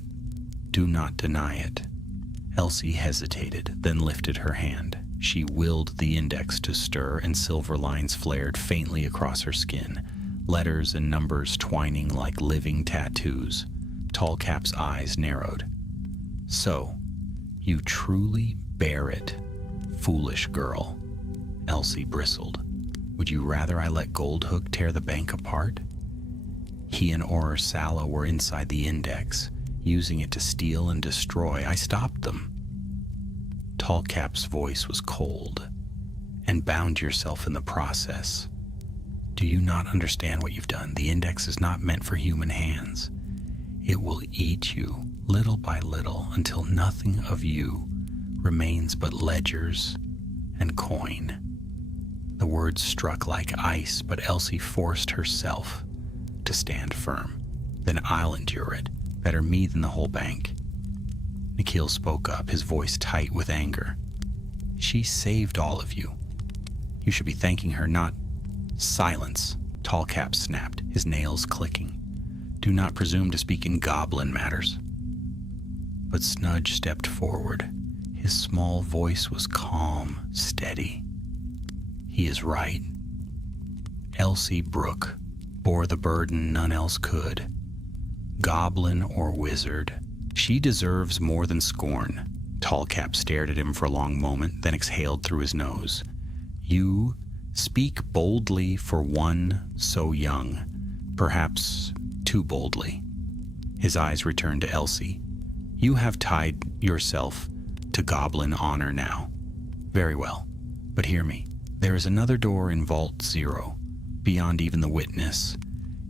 Do not deny it. Elsie hesitated, then lifted her hand. She willed the index to stir, and silver lines flared faintly across her skin, letters and numbers twining like living tattoos. Tallcap's eyes narrowed. So, you truly bear it, foolish girl. Elsie bristled. Would you rather I let Goldhook tear the bank apart? He and Auror Salo were inside the index, using it to steal and destroy. I stopped them. Tallcap's voice was cold, and bound yourself in the process. Do you not understand what you've done? The index is not meant for human hands. It will eat you, little by little, until nothing of you remains but ledgers and coin. The words struck like ice, but Elsie forced herself to stand firm. Then I'll endure it. Better me than the whole bank. Nikhil spoke up, his voice tight with anger. She saved all of you. You should be thanking her, not... Silence, Tallcap snapped, his nails clicking. Do not presume to speak in goblin matters. But Snudge stepped forward. His small voice was calm, steady. He is right. Elsie Brooke bore the burden none else could. Goblin or wizard, she deserves more than scorn. Tallcap stared at him for a long moment, then exhaled through his nose. You speak boldly for one so young, perhaps too boldly. His eyes returned to Elsie. You have tied yourself to goblin honor now. Very well, but hear me. There is another door in Vault 0, beyond even the witness.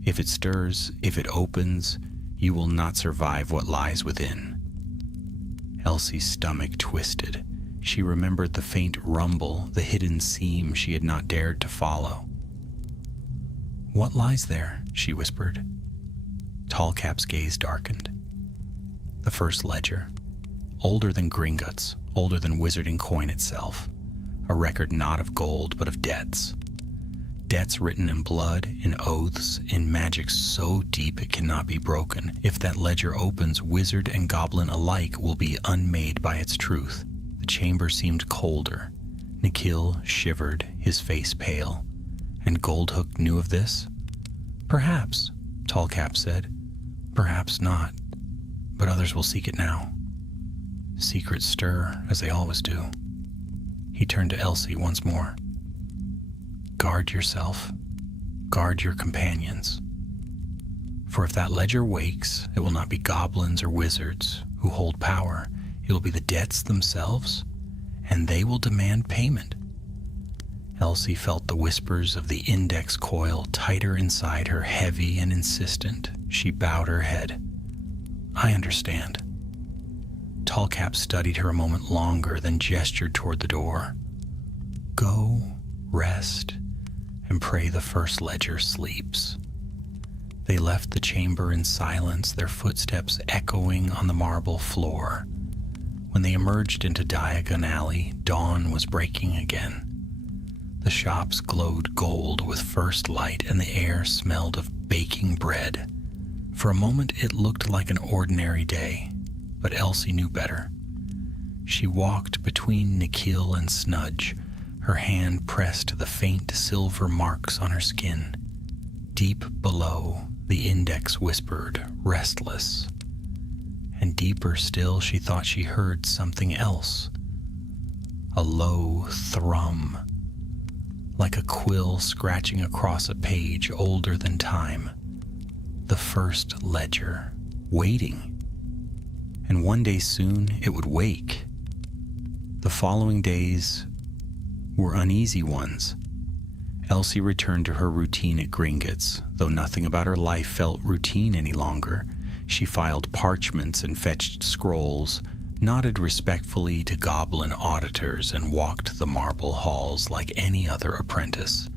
If it stirs, if it opens, you will not survive what lies within. Elsie's stomach twisted. She remembered the faint rumble, the hidden seam she had not dared to follow. What lies there? She whispered. Tallcap's gaze darkened. The first ledger, older than Gringotts, older than wizarding coin itself, a record not of gold but of debts. Debts written in blood, in oaths, in magic so deep it cannot be broken. If that ledger opens, wizard and goblin alike will be unmade by its truth. The chamber seemed colder. Nikhil shivered, his face pale. And Goldhook knew of this? Perhaps, Tallcap said. Perhaps not. But others will seek it now. Secrets stir, as they always do. He turned to Elsie once more. Guard yourself. Guard your companions. For if that ledger wakes, it will not be goblins or wizards who hold power. It will be the debts themselves, and they will demand payment. Elsie felt the whispers of the index coil tighter inside her, heavy and insistent. She bowed her head. I understand. Tallcap studied her a moment longer, then gestured toward the door. Go, rest, and pray the first ledger sleeps. They left the chamber in silence, their footsteps echoing on the marble floor. When they emerged into Diagon Alley, dawn was breaking again. The shops glowed gold with first light, and the air smelled of baking bread. For a moment it looked like an ordinary day, but Elsie knew better. She walked between Nikhil and Snudge, her hand pressed to the faint silver marks on her skin. Deep below, the index whispered, restless. And deeper still, she thought she heard something else. A low thrum, like a quill scratching across a page older than time. The first ledger, waiting. And one day soon it would wake. The following days were uneasy ones. Elsie returned to her routine at Gringotts, though nothing about her life felt routine any longer. She filed parchments and fetched scrolls, nodded respectfully to goblin auditors, and walked the marble halls like any other apprentice.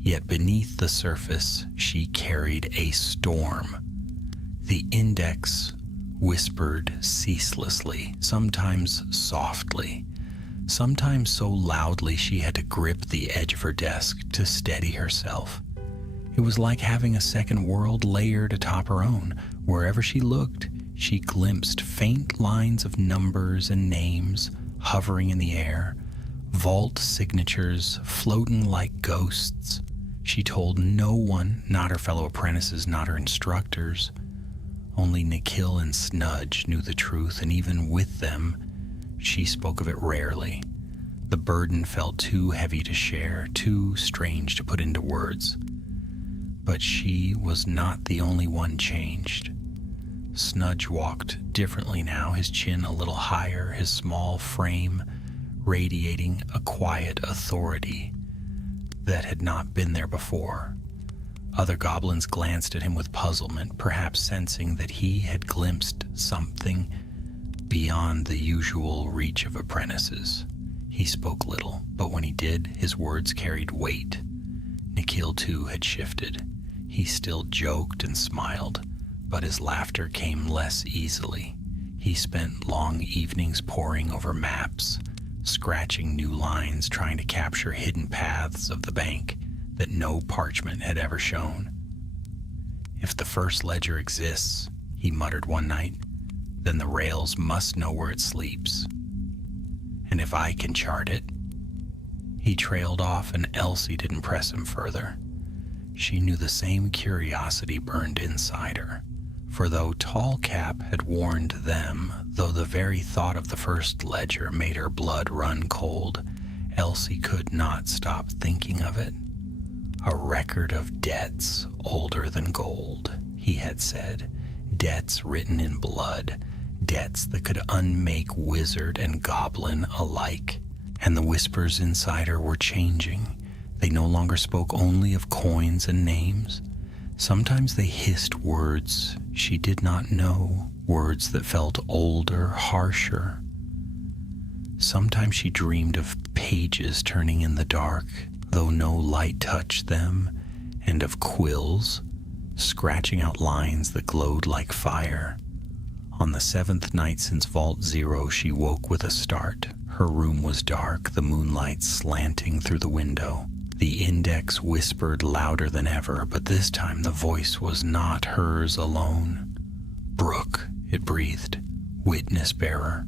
Yet beneath the surface, she carried a storm. The index whispered ceaselessly, sometimes softly, sometimes so loudly she had to grip the edge of her desk to steady herself. It was like having a second world layered atop her own. Wherever she looked, she glimpsed faint lines of numbers and names hovering in the air, vault signatures floating like ghosts. She told no one, not her fellow apprentices, not her instructors. Only Nikhil and Snudge knew the truth, and even with them, she spoke of it rarely. The burden felt too heavy to share, too strange to put into words. But she was not the only one changed. Snudge walked differently now, his chin a little higher, his small frame radiating a quiet authority that had not been there before. Other goblins glanced at him with puzzlement, perhaps sensing that he had glimpsed something beyond the usual reach of apprentices. He spoke little, but when he did, his words carried weight. Nikhil, too, had shifted. He still joked and smiled, but his laughter came less easily. He spent long evenings poring over maps, scratching new lines, trying to capture hidden paths of the bank that no parchment had ever shown. If the first ledger exists, he muttered one night, then the rails must know where it sleeps. And if I can chart it. He trailed off, and Elsie didn't press him further. She knew the same curiosity burned inside her. For though Tallcap had warned them, though the very thought of the first ledger made her blood run cold, Elsie could not stop thinking of it. A record of debts older than gold, he had said. Debts written in blood. Debts that could unmake wizard and goblin alike. And the whispers inside her were changing. They no longer spoke only of coins and names. Sometimes they hissed words she did not know, words that felt older, harsher. Sometimes she dreamed of pages turning in the dark, though no light touched them, and of quills, scratching out lines that glowed like fire. On the 7th night since Vault Zero, she woke with a start. Her room was dark, the moonlight slanting through the window. The index whispered louder than ever, but this time the voice was not hers alone. "Brooke," it breathed, "witness bearer."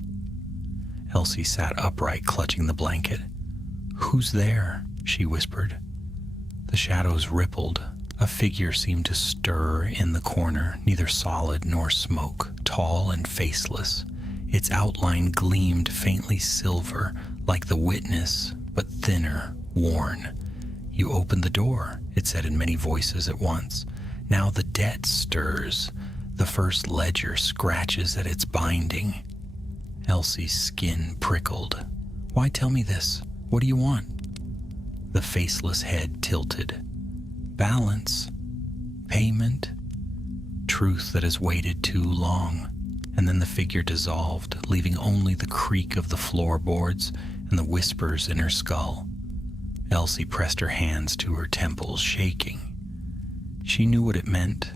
Elsie sat upright, clutching the blanket. "Who's there?" she whispered. The shadows rippled. A figure seemed to stir in the corner, neither solid nor smoke, tall and faceless. Its outline gleamed faintly silver, like the witness, but thinner, worn. "You opened the door," it said in many voices at once. "Now the debt stirs. The first ledger scratches at its binding." Elsie's skin prickled. "Why tell me this? What do you want?" The faceless head tilted. "Balance. Payment. Truth that has waited too long." And then the figure dissolved, leaving only the creak of the floorboards and the whispers in her skull. Elsie pressed her hands to her temples, shaking. She knew what it meant.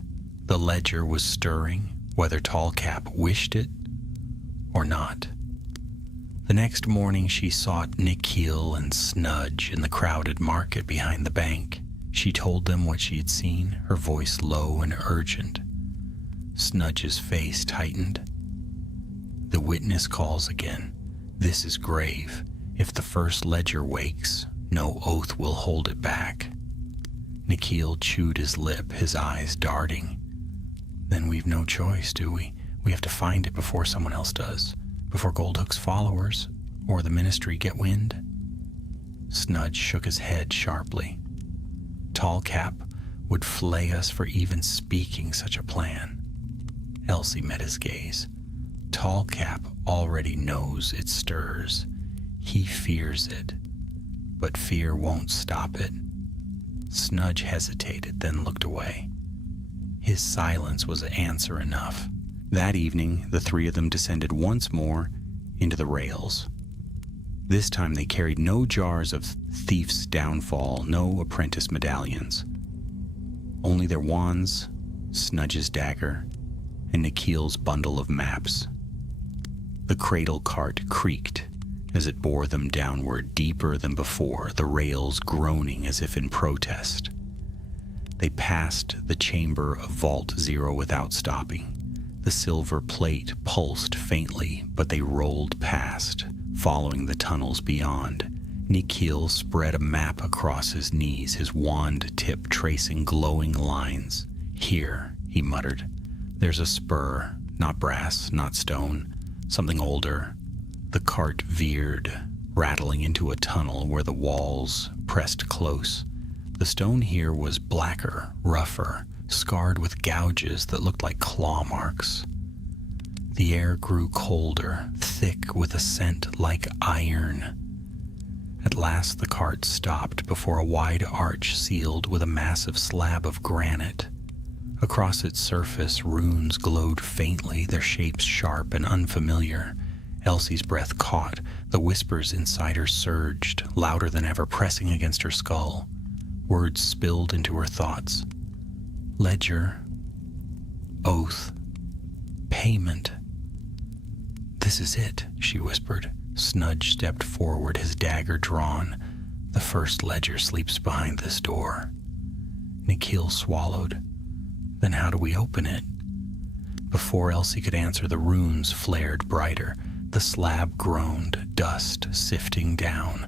The ledger was stirring, whether Tallcap wished it or not. The next morning she sought Nikhil and Snudge in the crowded market behind the bank. She told them what she had seen, her voice low and urgent. Snudge's face tightened. "The witness calls again. This is grave. If the first ledger wakes, no oath will hold it back." Nikhil chewed his lip, his eyes darting. "Then we've no choice, do we? We have to find it before someone else does, before Goldhook's followers or the ministry get wind." Snudge shook his head sharply. "Tallcap would flay us for even speaking such a plan." Elsie met his gaze. "Tallcap already knows it stirs. He fears it, but fear won't stop it." Snudge hesitated, then looked away. His silence was answer enough. That evening, the three of them descended once more into the rails. This time they carried no jars of Thief's Downfall, no apprentice medallions. Only their wands, Snudge's dagger, and Nikhil's bundle of maps. The cradle cart creaked as it bore them downward, deeper than before, the rails groaning as if in protest. They passed the chamber of Vault Zero without stopping. The silver plate pulsed faintly, but they rolled past, following the tunnels beyond. Nikhil spread a map across his knees, his wand tip tracing glowing lines. "Here," he muttered. "There's a spur, not brass, not stone, something older." The cart veered, rattling into a tunnel where the walls pressed close. The stone here was blacker, rougher, scarred with gouges that looked like claw marks. The air grew colder, thick with a scent like iron. At last the cart stopped before a wide arch sealed with a massive slab of granite. Across its surface, runes glowed faintly, their shapes sharp and unfamiliar. Elsie's breath caught. The whispers inside her surged, louder than ever, pressing against her skull. Words spilled into her thoughts. Ledger. Oath. Payment. "This is it," she whispered. Snudge stepped forward, his dagger drawn. "The first ledger sleeps behind this door." Nikhil swallowed. "Then how do we open it?" Before Elsie could answer, the runes flared brighter. The slab groaned, dust sifting down.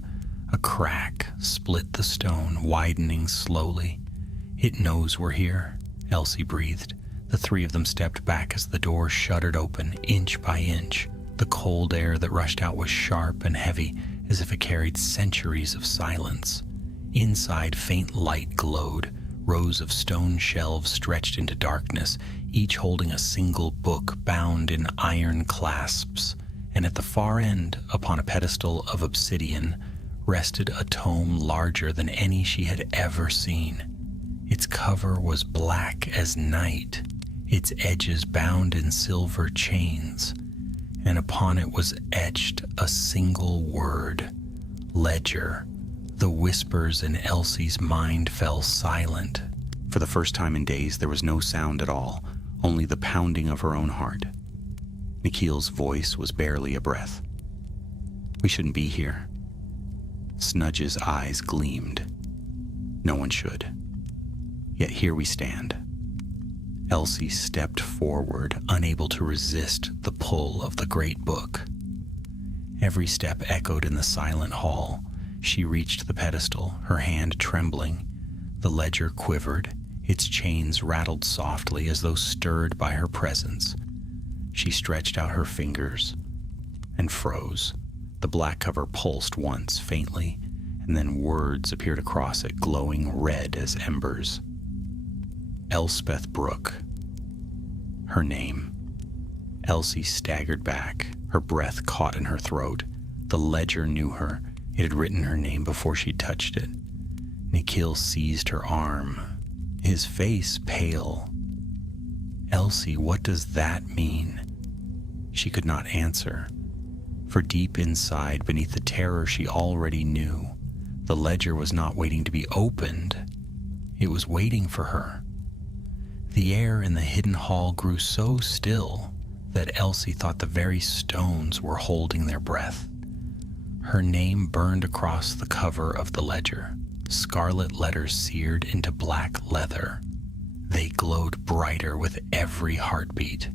A crack split the stone, widening slowly. "It knows we're here," Elsie breathed. The three of them stepped back as the door shuddered open, inch by inch. The cold air that rushed out was sharp and heavy, as if it carried centuries of silence. Inside, faint light glowed. Rows of stone shelves stretched into darkness, each holding a single book bound in iron clasps. And at the far end, upon a pedestal of obsidian, rested a tome larger than any she had ever seen. Its cover was black as night, its edges bound in silver chains, and upon it was etched a single word, Ledger. The whispers in Elsie's mind fell silent. For the first time in days, there was no sound at all, only the pounding of her own heart. Nikhil's voice was barely a breath. "We shouldn't be here." Snudge's eyes gleamed. "No one should. Yet here we stand." Elsie stepped forward, unable to resist the pull of the great book. Every step echoed in the silent hall. She reached the pedestal, her hand trembling. The ledger quivered, its chains rattled softly as though stirred by her presence. She stretched out her fingers and froze. The black cover pulsed once, faintly, and then words appeared across it, glowing red as embers. Elspeth Brooke. Her name. Elsie staggered back, her breath caught in her throat. The ledger knew her. It had written her name before she touched it. Nikhil seized her arm, his face pale. "Elsie, what does that mean?" She could not answer, for deep inside, beneath the terror she already knew, the ledger was not waiting to be opened. It was waiting for her. The air in the hidden hall grew so still that Elsie thought the very stones were holding their breath. Her name burned across the cover of the ledger, scarlet letters seared into black leather. They glowed brighter with every heartbeat,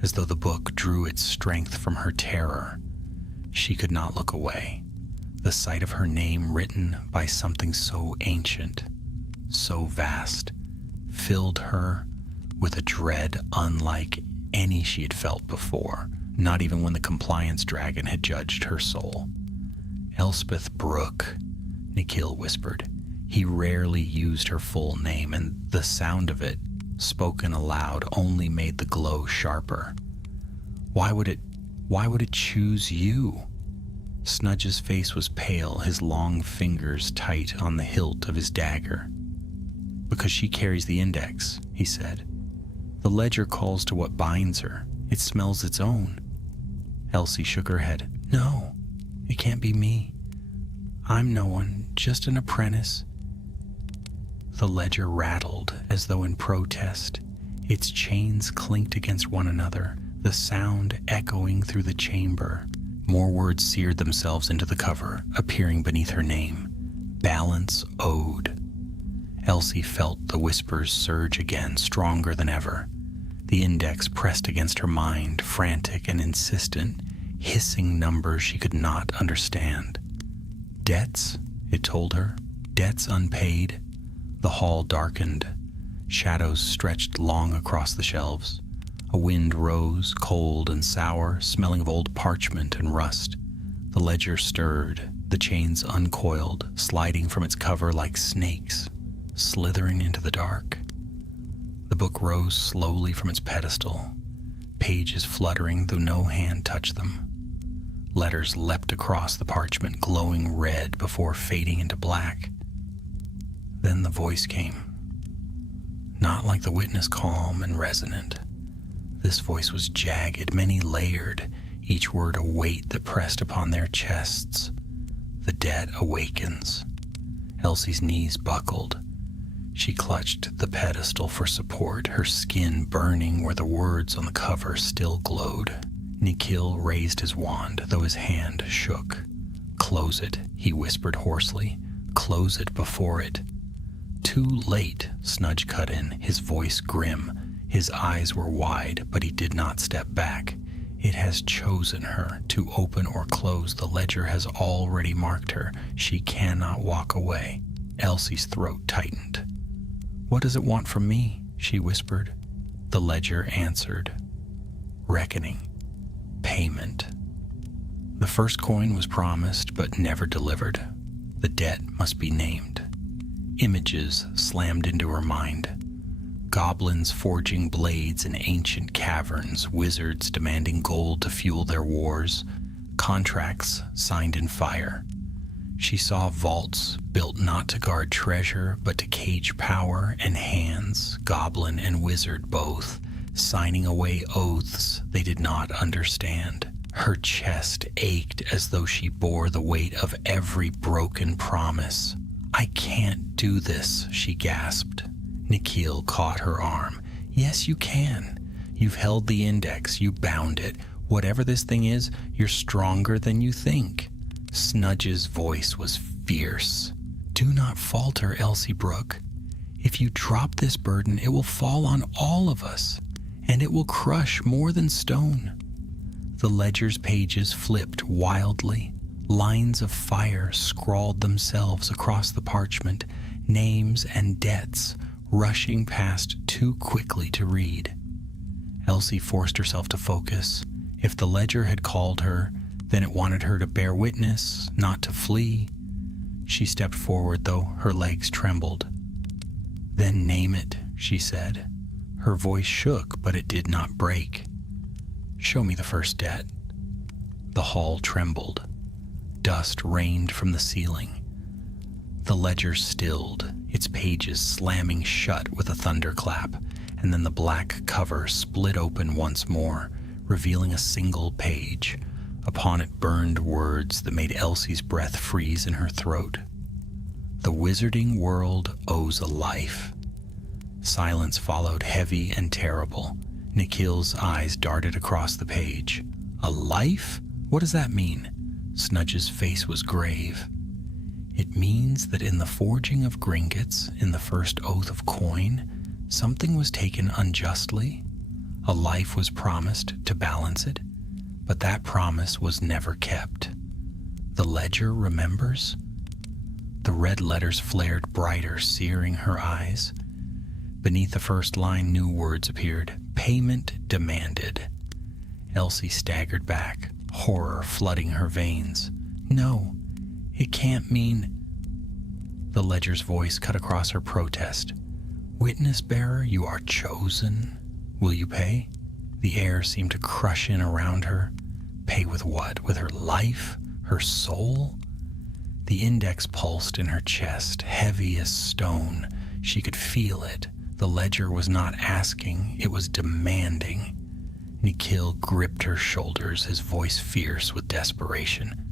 as though the book drew its strength from her terror. She could not look away. The sight of her name written by something so ancient, so vast, filled her with a dread unlike any she had felt before, not even when the compliance dragon had judged her soul. "Elspeth Brooke," Nikhil whispered. He rarely used her full name, and the sound of it, spoken aloud, only made the glow sharper. Why would it choose you? Snudge's face was pale, his long fingers tight on the hilt of his dagger. "Because she carries the index," he said. "The ledger calls to what binds her. It smells its own." Elsie shook her head. "No, it can't be me. I'm no one, just an apprentice." The ledger rattled as though in protest. Its chains clinked against one another, the sound echoing through the chamber. More words seared themselves into the cover, appearing beneath her name. "Balance Ode." Elsie felt the whispers surge again, stronger than ever. The index pressed against her mind, frantic and insistent, hissing numbers she could not understand. "Debts," it told her. "Debts unpaid." The hall darkened. Shadows stretched long across the shelves. A wind rose, cold and sour, smelling of old parchment and rust. The ledger stirred, the chains uncoiled, sliding from its cover like snakes, slithering into the dark. The book rose slowly from its pedestal, pages fluttering though no hand touched them. Letters leapt across the parchment, glowing red before fading into black. Then the voice came. Not like the witness, calm and resonant. This voice was jagged, many-layered, each word a weight that pressed upon their chests. "The dead awakens." Elsie's knees buckled. She clutched the pedestal for support, her skin burning where the words on the cover still glowed. Nikhil raised his wand, though his hand shook. "Close it," he whispered hoarsely. "Close it before it." "Too late," Snudge cut in, his voice grim. His eyes were wide, but he did not step back. "It has chosen her. To open or close, the ledger has already marked her. She cannot walk away." Elsie's throat tightened. "What does it want from me?" she whispered. The ledger answered. "Reckoning. Payment." The first coin was promised, but never delivered. The debt must be named. Images slammed into her mind. Goblins forging blades in ancient caverns, wizards demanding gold to fuel their wars, contracts signed in fire. She saw vaults built not to guard treasure, but to cage power and hands, goblin and wizard both, signing away oaths they did not understand. Her chest ached as though she bore the weight of every broken promise. "I can't do this," she gasped. Nikhil caught her arm. Yes, you can. You've held the index, you bound it. Whatever this thing is, you're stronger than you think. Snudge's voice was fierce. Do not falter, Elsie Brooke. If you drop this burden, it will fall on all of us, and it will crush more than stone. The ledger's pages flipped wildly. Lines of fire scrawled themselves across the parchment, names and debts rushing past too quickly to read. Elsie forced herself to focus. If the ledger had called her, then it wanted her to bear witness, not to flee. She stepped forward, though her legs trembled. Then name it, she said. Her voice shook, but it did not break. Show me the first debt. The hall trembled. Dust rained from the ceiling. The ledger stilled, its pages slamming shut with a thunderclap, and then the black cover split open once more, revealing a single page. Upon it burned words that made Elsie's breath freeze in her throat. The wizarding world owes a life. Silence followed, heavy and terrible. Nikhil's eyes darted across the page. A life? What does that mean? Snudge's face was grave. It means that in the forging of Gringotts, in the first oath of coin, something was taken unjustly. A life was promised to balance it, but that promise was never kept. The ledger remembers? The red letters flared brighter, searing her eyes. Beneath the first line, new words appeared. Payment demanded. Elsie staggered back, horror flooding her veins. No, it can't mean... The ledger's voice cut across her protest. Witness bearer, you are chosen. Will you pay? The air seemed to crush in around her. Pay with what? With her life? Her soul? The index pulsed in her chest, heavy as stone. She could feel it. The ledger was not asking, it was demanding. Nikhil gripped her shoulders, his voice fierce with desperation.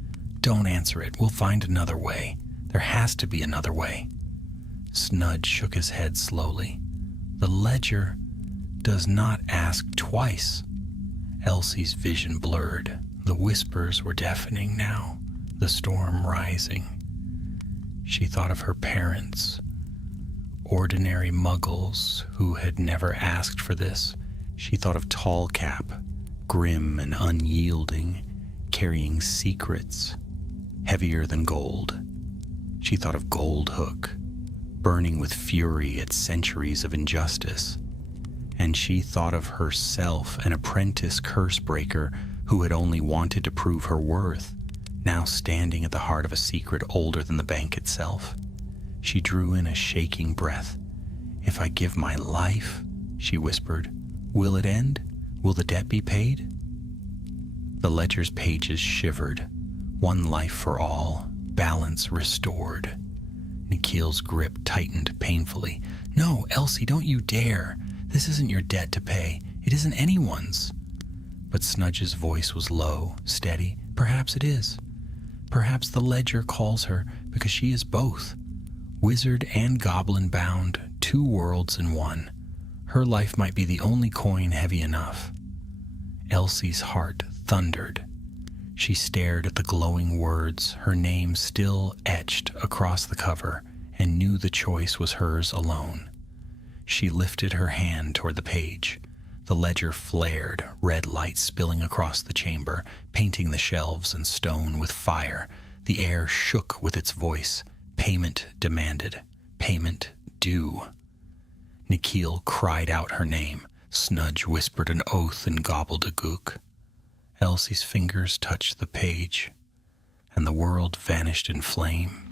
Don't answer it. We'll find another way. There has to be another way. Snudge shook his head slowly. The ledger does not ask twice. Elsie's vision blurred. The whispers were deafening now, the storm rising. She thought of her parents, ordinary muggles who had never asked for this. She thought of Tallcap, grim and unyielding, carrying secrets, heavier than gold. She thought of Goldhook, burning with fury at centuries of injustice. And she thought of herself, an apprentice cursebreaker who had only wanted to prove her worth, now standing at the heart of a secret older than the bank itself. She drew in a shaking breath. If I give my life, she whispered, will it end? Will the debt be paid? The ledger's pages shivered. One life for all, balance restored. Nikhil's grip tightened painfully. No, Elsie, don't you dare. This isn't your debt to pay. It isn't anyone's. But Snudge's voice was low, steady. Perhaps it is. Perhaps the ledger calls her because she is both. Wizard and goblin bound, two worlds in one. Her life might be the only coin heavy enough. Elsie's heart thundered. She stared at the glowing words, her name still etched across the cover, and knew the choice was hers alone. She lifted her hand toward the page. The ledger flared, red light spilling across the chamber, painting the shelves and stone with fire. The air shook with its voice. Payment demanded. Payment due. Nikhil cried out her name. Snudge whispered an oath in gobbledygook. Elsie's fingers touched the page, and the world vanished in flame.